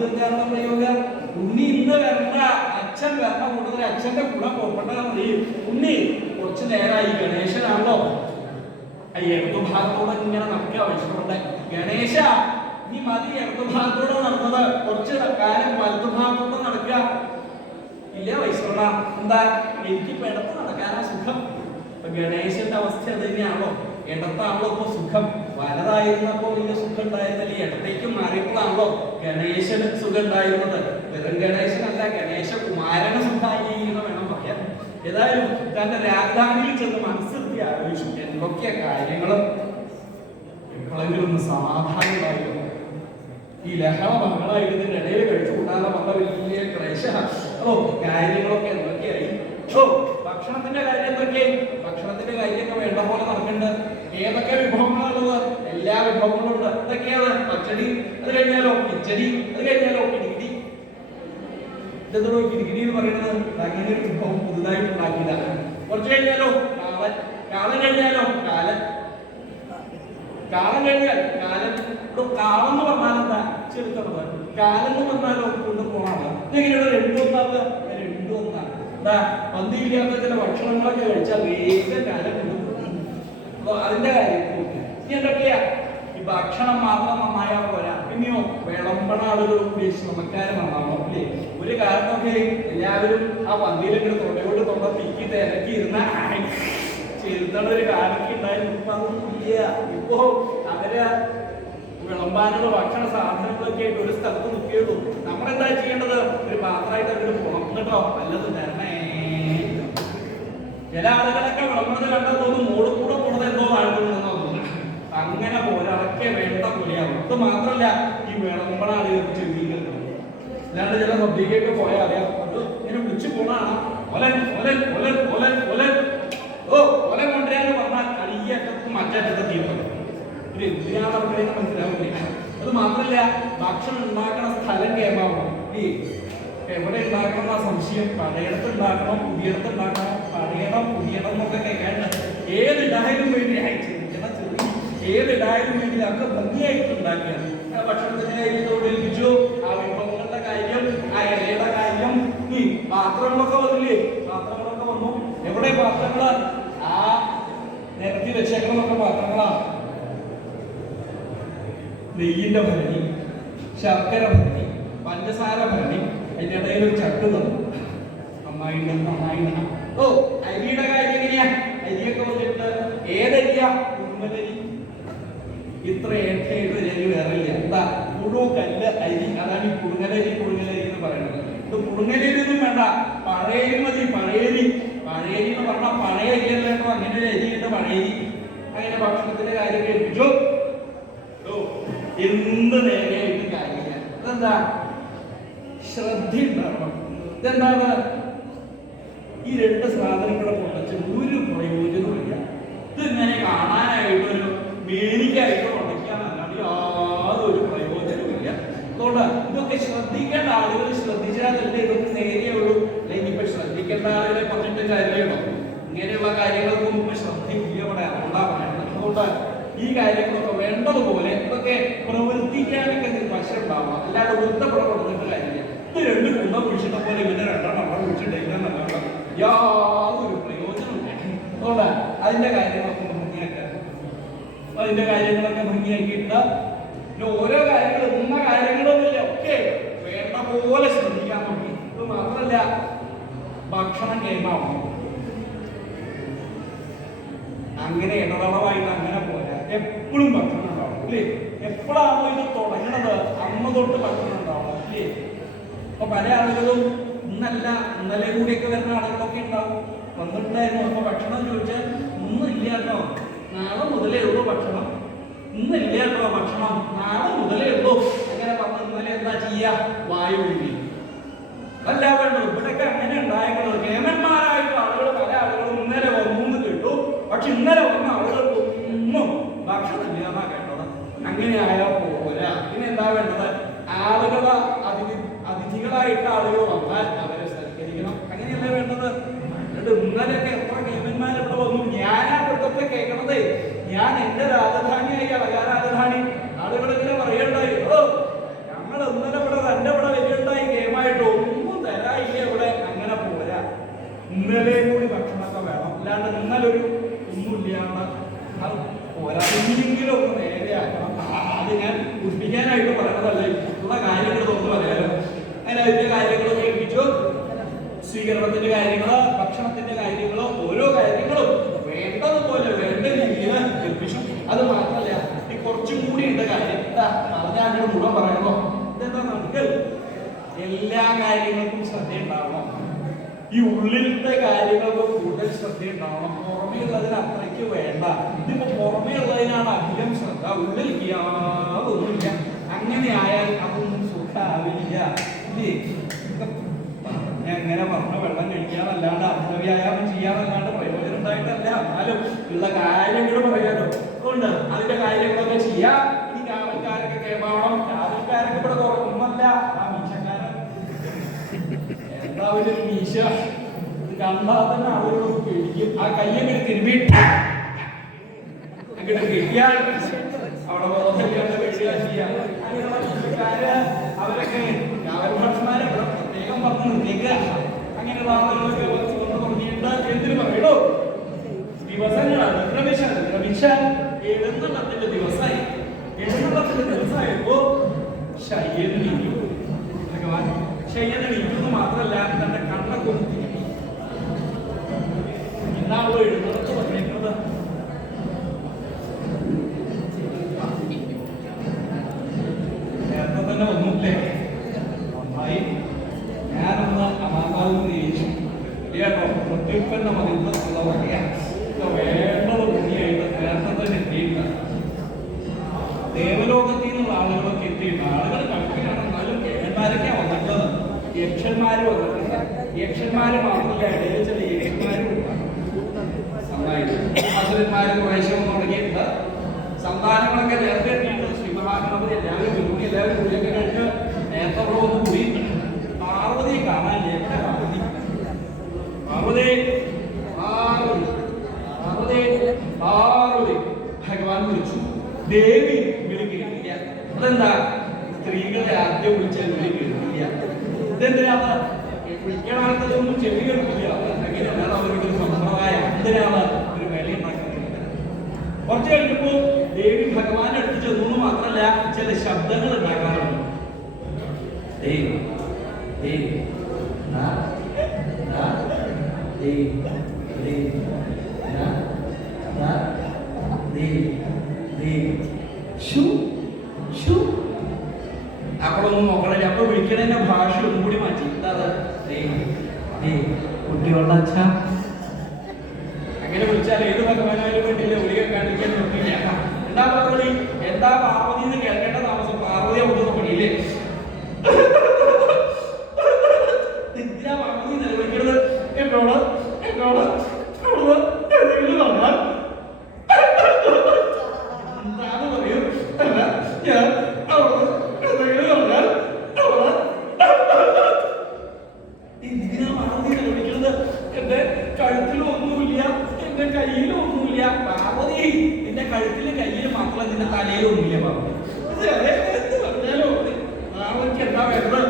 എന്താണെന്ന പ്രയോഗം? ഉണ്ണി ഇന്ന് വരണ്ട, അച്ഛൻ വരണ കൂടുതൽ അച്ഛന്റെ കൂടെ പുറപ്പെട്ടാൽ മതി. ഉണ്ണി കുറച്ചു നേരമായി, ഗണേശനാണല്ലോ. ഇടതുഭാഗത്തോടെ ഇങ്ങനെ നടക്കുക വൈഷ്ണവന്റെ. ഗണേശ നീ മതി ഇടതുഭാഗത്തോടെ നടന്നത്, കുറച്ച് കാലം വലതുഭാഗത്തോടെ നടക്കുക. ഇല്ല വൈഷ്ണവ, എന്താ? എനിക്ക് ഇടത്ത് നടക്കാനാ സുഖം. ഗണേശന്റെ അവസ്ഥ അത് തന്നെയാണല്ലോ. ഇടത്താണല്ലോ ഇപ്പൊ സുഖം. വലതായിരുന്നപ്പോ വലിയ സുഖം ഉണ്ടായിരുന്നില്ല, ഇടത്തേക്ക് മാറിയപ്പോഴാണല്ലോ ഗണേശന് സുഖം ഉണ്ടായിരുന്നത്. വെറും ഗണേശനല്ല, ഗണേശകുമാരന് സുഖമായി എന്ന് വേണം പറയാൻ. ഏതായാലും തന്റെ രാജധാനിയിൽ ചെന്ന് മനസ്സിർത്തി ആലോചിച്ചു എന്തൊക്കെ കാര്യങ്ങളും എപ്പോഴെങ്കിലും ഒന്ന് സമാധാനം ഉണ്ടായിരുന്നു. ഈ ലഹള മകളായിട്ട് ഇതിന്റെ ഇടയിൽ കഴിച്ചു കൂട്ടാതെ വന്ന വലിയ ക്ലേശ കാര്യങ്ങളൊക്കെ എന്തൊക്കെയായി. ഭക്ഷണത്തിന്റെ കാര്യം എന്തൊക്കെ? ഭക്ഷണത്തിന്റെ കാര്യമൊക്കെ വേണ്ട പോലെ നടക്കുന്നുണ്ട്. ഏതൊക്കെ വിഭവങ്ങളുള്ളത്? എല്ലാ വിഭവങ്ങളും ഉണ്ട്. എന്തൊക്കെയാണ്? പച്ചടി, അത് കഴിഞ്ഞാലോ കിച്ചടി, അത് കഴിഞ്ഞാലോ കിടികിടി. ഇതെന്തോ കിടികിടി എന്ന് പറയുന്നത് അങ്ങനെ ഒരു വിഭവം പുതുതായിട്ട് ഉണ്ടാക്കിയതാണ്. കുറച്ച് കഴിഞ്ഞാലോ കാളൻ, കാളൻ കഴിഞ്ഞാലോ കാലൻ, കാലം കഴിഞ്ഞാൽ കാലൻ. കാളം എന്ന് പറഞ്ഞാൽ എന്താ? ചെറുത്തുള്ളത്. കാലം എന്ന് പറഞ്ഞാലോ കൊണ്ട് പോണാണ്. ഇതെങ്ങനെയുള്ള രണ്ടും ഒന്നാവുക? രണ്ടും ഒന്നാണ്. എന്താ പന്തിയില്ലാത്ത ചില ഭക്ഷണങ്ങളൊക്കെ കഴിച്ചാൽ വേഗം കാലം കൊണ്ടുപോകും. അപ്പൊ അതിന്റെ കാര്യം ഇനി എന്തൊക്കെയാ? ഈ ഭക്ഷണം മാത്രം നന്നായാൽ പോരാ, പിന്നെയോ വിളമ്പണ ആളുകൾ ഉദ്ദേശിച്ച് നമുക്കാരും നന്നാവണം അല്ലേ? ഒരു കാരണമൊക്കെ എല്ലാവരും ആ പന്തിയിലെങ്കിലും തൊണ്ടയോട് തൊണ്ട തിക്കി തിരക്കി ഇരുന്ന ചെറുതണ ഒരു കാലൊക്കെ ഉണ്ടായിരുന്നു. ഇപ്പൊ അതൊന്നും ഇല്ല. ഇപ്പോ അവര് വിളമ്പാനുള്ള ഭക്ഷണ സാധനങ്ങളൊക്കെ ആയിട്ട് ഒരു സ്ഥലത്ത് നിൽക്കുകയുള്ളൂ. നമ്മളെന്താ ചെയ്യേണ്ടത്? ഒരു പാത്രമായിട്ട് അവര് പോണം കേട്ടോ, നല്ലത് തരണേ. ചില ആളുകളൊക്കെ വിളമ്പുന്നത് കണ്ടാൽ തോന്നും മോള് കൂടെ പോണത് എന്തോ ആളുകളെന്നോ തോന്നുന്നു. അങ്ങനെ പോലെ അതൊക്കെ വേണ്ട പോലെയാവും. അത് മാത്രമല്ല ഈ വിളമ്പണ ആളുകൾക്ക് ചെവി കേൾക്കണം. അല്ലാണ്ട് ചില സദ്യക്കൊക്കെ പോയാൽ അറിയാം, അത് ഇങ്ങനെ വിളിച്ചു പോണാണ് ഒലൻ ഒലൻ ഒലൻ ഒലൻ ഒലൻ. ഓ ഒലൻ കൊണ്ടുവരാന്ന് പറഞ്ഞാൽ കളിയറ്റത്തും മറ്റേറ്റത്തും തീർന്നു. ഇത് എന്തിനാണ് പറയുന്നത് മനസ്സിലാവില്ല. അത് മാത്രമല്ല ഭക്ഷണം ഉണ്ടാക്കണ സ്ഥലം കേമാവണം. ഈ എവിടെ ഉണ്ടാക്കണം എന്നാ സംശയം. പഴയടത്ത് ഉണ്ടാക്കണം, പുതിയടത്ത് ഉണ്ടാക്കണം. പഴയണം പുതിയടം എന്നൊക്കെ കേൾക്കാണ്ട് ഏതിടായാലും വേണ്ടി ഏതിടായാലും വേണ്ടി ഒക്കെ ഭംഗിയായിട്ട് ഉണ്ടാക്കുകയാണ്. ഭക്ഷണത്തിന്റെ കാര്യത്തോട് ഏൽപ്പിച്ചു, ആ വിഭവങ്ങളുടെ കാര്യം, ആ ഇലയുടെ കാര്യം, ഈ പാത്രങ്ങളൊക്കെ വന്നില്ലേ? പാത്രങ്ങളൊക്കെ വന്നു. എവിടെ പാത്രങ്ങള്? ആ നിരത്തി വെച്ചേക്കണമൊക്കെ പാത്രങ്ങളാണ്. നെയ്യിന്റെ ഭരണി, ശർക്കര ഭരണി, പഞ്ചസാര ഭരണി, അതിൻ്റെ ഇടയിൽ ഒരു ചക്ക് തന്നു. നന്നായി. ഓ അരിയുടെ കാര്യം എങ്ങനെയാ? അരിയൊക്കെ വന്നിട്ട് ഏതരിയാ? കുറുങ്ങലരി. ഇത്ര ഏറ്റവും അരി വേറെ ഇല്ല. എന്താ? പുഴുക്കല്ല് അരി. അതാണ് ഈ കുറുങ്ങലരി എന്ന് പറയുന്നത്. ഇത് കുറുങ്ങലരി ഒന്നും വേണ്ട, പഴയരി മതി. പഴയരി എന്ന് പറഞ്ഞാൽ പഴയ അരിയല്ലോ. അങ്ങനെ ഒരു അരിയുണ്ട് പഴയരി. അങ്ങനെ ഭക്ഷണത്തിന്റെ കാര്യം കേൾപ്പിച്ചു. എന്ത് നേരെയായിട്ട് കാര്യമില്ല. അതെന്താ? ശ്രദ്ധ ഉണ്ടാവണം. ഇതെന്താണ്? ഈ രണ്ട് സാധനങ്ങളെ കൊണ്ടുവച്ച് ഒരു പ്രയോജനമില്ല. ഇതിങ്ങനെ കാണാനായിട്ടൊരു മേനിക്കായിട്ട് ഉടയ്ക്കാനല്ലാണ്ട് യാതൊരു പ്രയോജനമില്ല. അതുകൊണ്ട് ഇതൊക്കെ ശ്രദ്ധിക്കേണ്ട ആളുകൾ ശ്രദ്ധിച്ചാലല്ലേ ഇതൊക്കെ നേരെയുള്ളൂ. അല്ലെങ്കിൽ ഇപ്പൊ ശ്രദ്ധിക്കേണ്ട ആളുകളെ പറഞ്ഞിട്ട് കാര്യമുണ്ടോ? ഇങ്ങനെയുള്ള കാര്യങ്ങൾക്കൊന്നും ഇപ്പൊ ശ്രദ്ധയില്ല ഇവിടെ. അതുകൊണ്ടാ പറയുന്നത്. അതുകൊണ്ട് ഈ കാര്യങ്ങളൊക്കെ വേണ്ടതുപോലെ ഇതൊക്കെ പ്രവർത്തിക്കാനൊക്കെ വശം ഉണ്ടാവണം. അല്ലാതെ വൃത്തപ്പെടെ കൊടുത്തിട്ട് കാര്യമില്ല. ഇത് രണ്ട് കുന്ന കുഴിച്ചിട്ട പോലെ ഇവന്റെ രണ്ടെണ്ണം അവിടെ കുഴിച്ചിട്ടില്ല. യാതൊരു പ്രയോജനമില്ല. അതുകൊണ്ട് അതിന്റെ കാര്യങ്ങളൊക്കെ ഭംഗിയാക്കിയിട്ട് ഓരോ കാര്യങ്ങളും ഇന്ന കാര്യങ്ങളൊന്നുമില്ല, ഒക്കെ വേണ്ട പോലെ ശ്രദ്ധിക്കാൻ നോക്കി. ഇത് മാത്രമല്ല ഭക്ഷണം കേമാവണം. അങ്ങനെ ഇടതളവായിട്ട് അങ്ങനെ പോരാ. എപ്പോഴും ഭക്ഷണം ഉണ്ടാവണം അല്ലേ? എപ്പോഴാണോ ഇത് തുടങ്ങണത് അന്ന് തൊട്ട് ഭക്ഷണം ഉണ്ടാവണം അല്ലേ? അപ്പൊ പല ആളുകളും ഇന്നല്ല ഇന്നലെ കൂടിയൊക്കെ വരുന്ന ആളുകളൊക്കെ ഉണ്ടാവും. വന്നിട്ടുണ്ടായിരുന്നു. അപ്പൊ ഭക്ഷണം ചോദിച്ചാൽ ഇന്നില്ല കേട്ടോ, നാളെ മുതലേ ഉള്ളൂ ഭക്ഷണം. ഇന്നില്ല കേട്ടോ ഭക്ഷണം, നാളെ മുതലേ ഉള്ളൂ. അങ്ങനെ പറഞ്ഞു ഇന്നലെ എന്താ ചെയ്യാ? വായു ഒഴുകി. അല്ല വേണ്ടത്. ഇവിടെയൊക്കെ അങ്ങനെ ഉണ്ടായിട്ടുള്ളത്. കേമന്മാരായിട്ട് ആളുകൾ പല ആളുകളും ഇന്നലെ വന്നു കേട്ടു. പക്ഷെ ഇന്നലെ വന്ന ആളുകൾക്ക് ഒന്നും ഭക്ഷണമില്ല എന്നാ കേട്ടത്. അങ്ങനെ ആയാൽ പോരാ. പിന്നെ എന്താ വേണ്ടത്? ആളുകളെ അതിഥികളായിട്ട് ആളുകൾ വന്നാൽ അവരെ സൽക്കരിക്കണം. അങ്ങനെയല്ലേ വേണ്ടത്? ഇന്നലെയൊക്കെ എത്ര കേമന്മാർ ഇവിടെ വന്നു. ഞാനാ ഇവിടുത്തെ കേൾക്കണത്. ഞാൻ എന്റെ രാജധാനിയായി അളകാ രാജധാനി. ആളുകൾ ഇങ്ങനെ പറയണ്ടായി, ഓ ഞങ്ങൾ ഇന്നലെ ഇവിടെ എന്റെ ഇവിടെ വലിയുണ്ടായി കേമായിട്ട് ഒന്നും തരായില്ല ഇവിടെ. അങ്ങനെ പോരാ. ഇന്നലെ കൂടി ഭക്ഷണമൊക്കെ വേണം. അല്ലാണ്ട് ഇന്നലൊരു ഒന്നുമില്ലാണ്ട് അത് പോരാ. എന്തെങ്കിലും ഒന്ന് നേരെയാക്കണം. അത് ഞാൻ പുഷ്പിക്കാനായിട്ട് പറയണതല്ലേ, ഉള്ള കാര്യങ്ങൾ തൊട്ട് പറയാലോ. അങ്ങനെ അതിന്റെ കാര്യങ്ങൾ കേൾപ്പിച്ചു. സ്വീകരണത്തിന്റെ കാര്യങ്ങളോ ഭക്ഷണത്തിന്റെ കാര്യങ്ങളോ ഓരോ കാര്യങ്ങളും വേണ്ടതുപോലെ വേണ്ട രീതിയിൽ കേൾപ്പിച്ചു. അത് മാത്രമല്ല ഈ കുറച്ചും കൂടി ഉണ്ട് കാര്യം. ഞാൻ മുഴുവൻ പറയണോ? ഇതെന്താ? നമുക്ക് എല്ലാ കാര്യങ്ങൾക്കും ശ്രദ്ധ ഉണ്ടാവണം. ഈ ഉള്ളിലത്തെ കാര്യങ്ങൾക്ക് കൂടുതൽ ശ്രദ്ധ ഉണ്ടാവണം. പുറമേ ഉള്ളതിന് അത്രയ്ക്ക് വേണ്ട. ഇതിപ്പോ പുറമേ ഉള്ളതിനാണ് അധികം ശ്രദ്ധ, ഉള്ളിൽ യാതൊന്നുമില്ല. അങ്ങനെ ആയാൽ അതൊന്നും സുഖാവില്ല. ഇല്ലേ? എങ്ങനെ പറഞ്ഞ വെള്ളം കഴിക്കാനല്ലാണ്ട് അർത്ഥം വ്യായാമം ചെയ്യാനല്ലാണ്ട് പ്രയോജനം ഉണ്ടായിട്ടല്ല. എന്നാലും ഉള്ള കാര്യങ്ങൾ പറയാനോ അതുകൊണ്ട് അതിന്റെ കാര്യങ്ങളൊക്കെ ചെയ്യാം. ഈ കാവൽക്കാരൊക്കെ കേൾക്കണം. കാവൽക്കാരൊക്കെ ഇവിടെ തുറന്നല്ല. ആ മീശക്കാരൻ എന്താ ഒരു മീശ കണ്ടാൽ തന്നെ അവരോട് പേടിക്കും. ആ കയ്യൊക്കെ തിരുമ്മിട്ട് അങ്ങനെ കിട്ടിയാൽ അവിടെ ബോധമില്ലാത്ത പേടിയാ ചെയ്യാം. അങ്ങനെയുള്ള മീശക്കാര് അവരൊക്കെ കാവൽഭടന്മാരെ ഇവിടെ പ്രത്യേകം പറഞ്ഞു നിർത്തിക്കുക. അങ്ങനെയുള്ള ആളുകളൊക്കെ വന്ന് തുടങ്ങിയിട്ട് എന്തിനു പറയണോ ദിവസങ്ങളാണ് വിക്രമിച്ചാൽ എഴുന്നള്ളത്തിന്റെ ദിവസമായി. എഴുന്നള്ളത്തിന്റെ ദിവസമായപ്പോ ശയ്യന് ഭഗവാൻ ശയ്യന് നീക്കുന്നു മാത്രമല്ല തന്റെ കണ്ണൊക്കെ ഒന്ന് തിരിഞ്ഞു. എന്താണോ എഴുന്നള്ളത്ത് പറഞ്ഞിരുന്നത്? നേരത്തെ തന്നെ ഒന്നുമില്ലേ നന്നായി. ഞാനൊന്ന് അമാതാവിന് തിരിച്ചു കേട്ടോ. പ്രത്യുൽപ്പന്ന മതിന്നുള്ള പറയാ വേണ്ടത് ഭൂമിയായിട്ട് നേരത്തെ തന്നെ എത്തിയില്ല. ദേവലോകത്തിൽ നിന്നുള്ള ആളുകളൊക്കെ എത്തിയിട്ടുണ്ട്. ആളുകൾ കണക്കിലാണ്. എന്നാലും ദേവന്മാരൊക്കെ വന്നിട്ടത്. യക്ഷന്മാര് വന്നിട്ടുണ്ട്. യക്ഷന്മാര് മാത്രമല്ല ഇടയിൽ ചില യക്ഷന്മാരും നന്നായിട്ട് അസുരന്മാര് കുറേശ്ശെ വന്ന് തുടങ്ങിയിട്ടുണ്ട്. സന്താനങ്ങളൊക്കെ നേരത്തെ എത്തിയിട്ടുണ്ട്. ശ്രീ മഹാഗണപതി എല്ലാവരും വിരുദ്ധി എല്ലാവരും കൂടിയൊക്കെ കഴിഞ്ഞ് നേരത്തെ അവിടെ വന്ന് കൂടിയിട്ടുണ്ട്. പാർവതിയെ കാണാനില്ല. എവിടെ പാർവതി? പാർവതി പാർവതി ഭഗവാൻ വിളിച്ചു. ദേവി വിളി കേൾക്കില്ല. അതെന്താ? സ്ത്രീകളെ ആദ്യം വിളിച്ചാൽ വിളി കേൾക്കില്ല. ഇതെന്തിനാണ്? വിളിക്കണാത്തതൊന്നും ചെവി കേൾക്കില്ല. അങ്ങനെയാണ് അവരുടെ ഒരു സമ്പ്രദായം. എന്തിനാണ് ഒരു വില ഉണ്ടാക്കുന്നത്? കുറച്ച് കഴിഞ്ഞപ്പോ ദേവി ഭഗവാന്റെ അടുത്ത് ചെന്നു മാത്രമല്ല ചില ശബ്ദങ്ങൾ ഉണ്ടാക്കാറുണ്ട്. ദേവി ദേവി അപ്പോഴൊന്നും നോക്കണില്ല. അപ്പൊ വിളിക്കണേന്റെ ഭാഷ ഒന്നും കൂടി മാറ്റി. കുട്ടികളുടെ അച്ഛ അങ്ങനെ വിളിച്ചാൽ ഏത് ഭഗവാനായാലും വേണ്ടിയില്ല. ഒളിയെ കാണിക്കാൻ നോക്കിയില്ല. എന്താ പാർവതി? എന്താ പാർവതി എന്ന് കേൾക്കേണ്ട താമസം. പാർവതി അവിടെ നോക്കണില്ലേ? എന്തിനാ പാർവതി നിലവിളിക്കുന്നത്? എന്നോട് എന്നോട് എന്തെങ്കിലും പറഞ്ഞാൽ എന്താന്ന് പറയും? അല്ല ഞാൻ അവിടെ എന്തെങ്കിലും പറഞ്ഞാൽ എന്തിനാ പാർവതി നിലവിളിക്കുന്നത്? എന്റെ കഴുത്തിലും ഒന്നുമില്ല, എന്റെ കയ്യിലും ഒന്നുമില്ല. പാർവതി നിന്റെ കഴുത്തിലും കയ്യിലും മാത്രമല്ല, നിന്റെ തലയിലും ഒന്നുമില്ല. പാർവതി എന്ത് പറഞ്ഞാലോ പാർവതിക്ക് എന്താ വേണ്ടത്?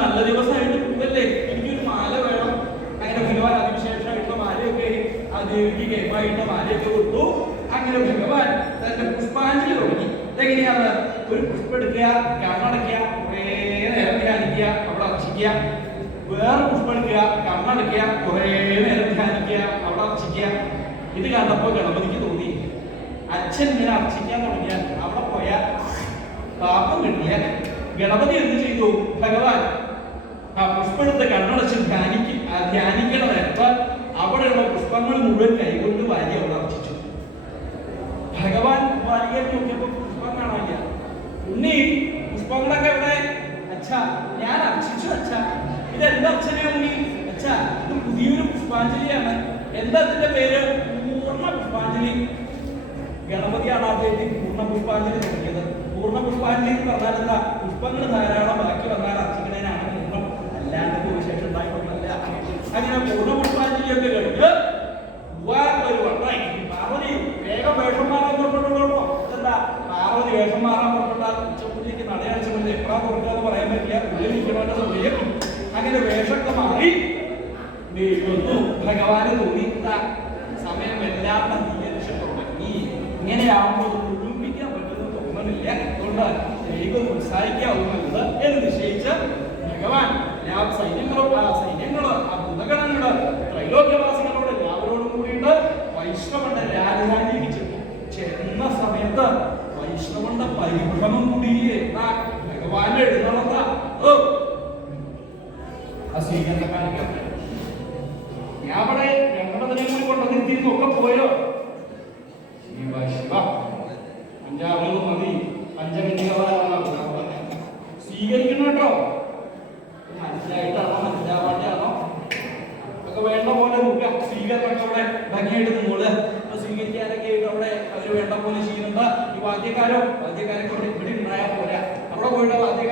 നല്ല ദിവസമായിട്ട് പോവല്ലേ, എനിക്കൊരു മാല വേണം. അങ്ങനെ ഭഗവാൻ അതിവിശേഷമായിട്ടുള്ള മാലയൊക്കെ ആ ദേവിക്ക് കേമായിട്ട് മാലയൊക്കെ കൊടുത്തു. അങ്ങനെ ഭഗവാൻ തന്റെ പുഷ്പാഞ്ജലി തുടങ്ങി. ഇതെങ്ങനെയാണ്? ഒരു പുഷ്പം എടുക്കുക, കണ്ണടയ്ക്കുക, കുറേ നേരം ധ്യാനിക്കുക, അവിടെ അർച്ചിക്കുക. വേറെ പുഷ്പം എടുക്കുക, കണ്ണടയ്ക്കുക, കുറേ നേരം ധ്യാനിക്കുക, അവിടെ അർച്ചിക്കുക. ഇത് കണ്ടപ്പോ ഗണപതിക്ക് തോന്നി അച്ഛൻ ഇങ്ങനെ അർച്ചിക്കാൻ തുടങ്ങിയാൽ അവിടെ പോയാൽ പാപം കിട്ടില്ല. ഗണപതി എന്ത് ചെയ്തു? ഭഗവാൻ ആ പുഷ്പത്തെ കണ്ണടച്ച് ധ്യാനിക്കണ നേരത്ത് അവിടെയുള്ള പുഷ്പങ്ങൾ മുഴുവൻ കൈകൊണ്ട് വാരി അവിടെ അർച്ചിച്ചു. ഭഗവാൻ വാരിയെ നോക്കിയപ്പോ പുഷ്പം കാണാനില്ല. ഉണ്ണി പുഷ്പങ്ങളൊക്കെ എവിടെ? അച്ഛാ ഞാൻ അർച്ചിച്ചു അച്ഛാ. ഇതെന്താ അച്ഛനെ ഉണ്ണി? അച്ഛാ ഇത് പുതിയൊരു പുഷ്പാഞ്ജലിയാണ്. എന്താ ഇതിന്റെ പേര്? പൂർണ്ണ പുഷ്പാഞ്ജലി. ഗണപതിയാണ് ആദ്യമായിട്ട് പൂർണ്ണ പുഷ്പാഞ്ജലി തുടങ്ങിയത്. പൂർണ്ണ പുഷ്പാഞ്ജലി എന്ന് പറഞ്ഞാൽ എന്താ? പുഷ്പങ്ങൾ ധാരാളം ബാക്കി വന്നാൽ അർച്ചകനാണ് പൂർണ്ണം. അല്ലാണ്ട് വിശേഷം ഉണ്ടായിട്ടൊന്നല്ല. അങ്ങനെ പൂർണ്ണ പുഷ്പാഞ്ജലിയൊക്കെ കഴിഞ്ഞ് ഒരു വട്ടായി. പാർവതി വേഗം വേഷം മാറാൻ പുറപ്പെട്ടുള്ളൂ. എന്താ പാർവതി വേഷം മാറാൻ പുറപ്പെട്ടാൽ ഉച്ചപൂജയ്ക്ക് നടയടച്ചുകൊണ്ട് എപ്പോഴാ തുറക്കാന്ന് പറയാൻ പറ്റില്ല. ഉള്ളിൽ നിൽക്കണ സമയം. അങ്ങനെ വേഷമൊക്കെ മാറി വന്നു. ഭഗവാന് തോന്നി സമയം എല്ലാം തീയരിച്ച് തുടങ്ങി. ഇങ്ങനെയാവുമ്പോൾ കുടുംബിക്കാൻ പറ്റുന്ന തോന്നണില്ല. അതുകൊണ്ട് വേഗം ഉത്സാഹിക്കാവുന്നത് എന്ന് നിശ്ചയിച്ച് ഭഗവാൻ സൈന്യങ്ങളോട് ആ ഭൂതഗണങ്ങള് ത്രൈലോക്യവാസികളോട് എല്ലാവരോടും കൂടിയിട്ട് വൈഷ്ണവന്റെ രാജധാനിയിലേക്ക് ചെന്നു. ചെന്ന സമയത്ത് വൈഷ്ണവന്റെ പരിഭ്രമം കൂടിയില്ലേ? ഭഗവാന്റെ എഴുന്നള്ളത്ത ആ സ്വീകരണക്കാരൊക്കെ ഞാൻ അവിടെ ഗണപതിനെ കൂടി കൊണ്ടുവന്നിരുത്തിയിരുന്നു. ഒക്കെ പോയോ? ശിവ അഞ്ചാറുകൾ മതി. പഞ്ചകന്യകളാണ് സ്വീകരിക്കണം കേട്ടോ. മനസ്സിലായിട്ടാണോ മനസ്സിലാവാണ്ടാണോ ഒക്കെ ഭംഗിയായിട്ട് നിന്നോള്. സ്വീകരിക്കാനൊക്കെ ആയിട്ട് അവിടെ അവര് വേണ്ട പോലെ ചെയ്യുന്നുണ്ട്. ഈ വാദ്യക്കാരൊക്കെ ഇവിടെ ഉണ്ടായാൽ പോരാ, അവിടെ പോയിട്ട് വാദ്യ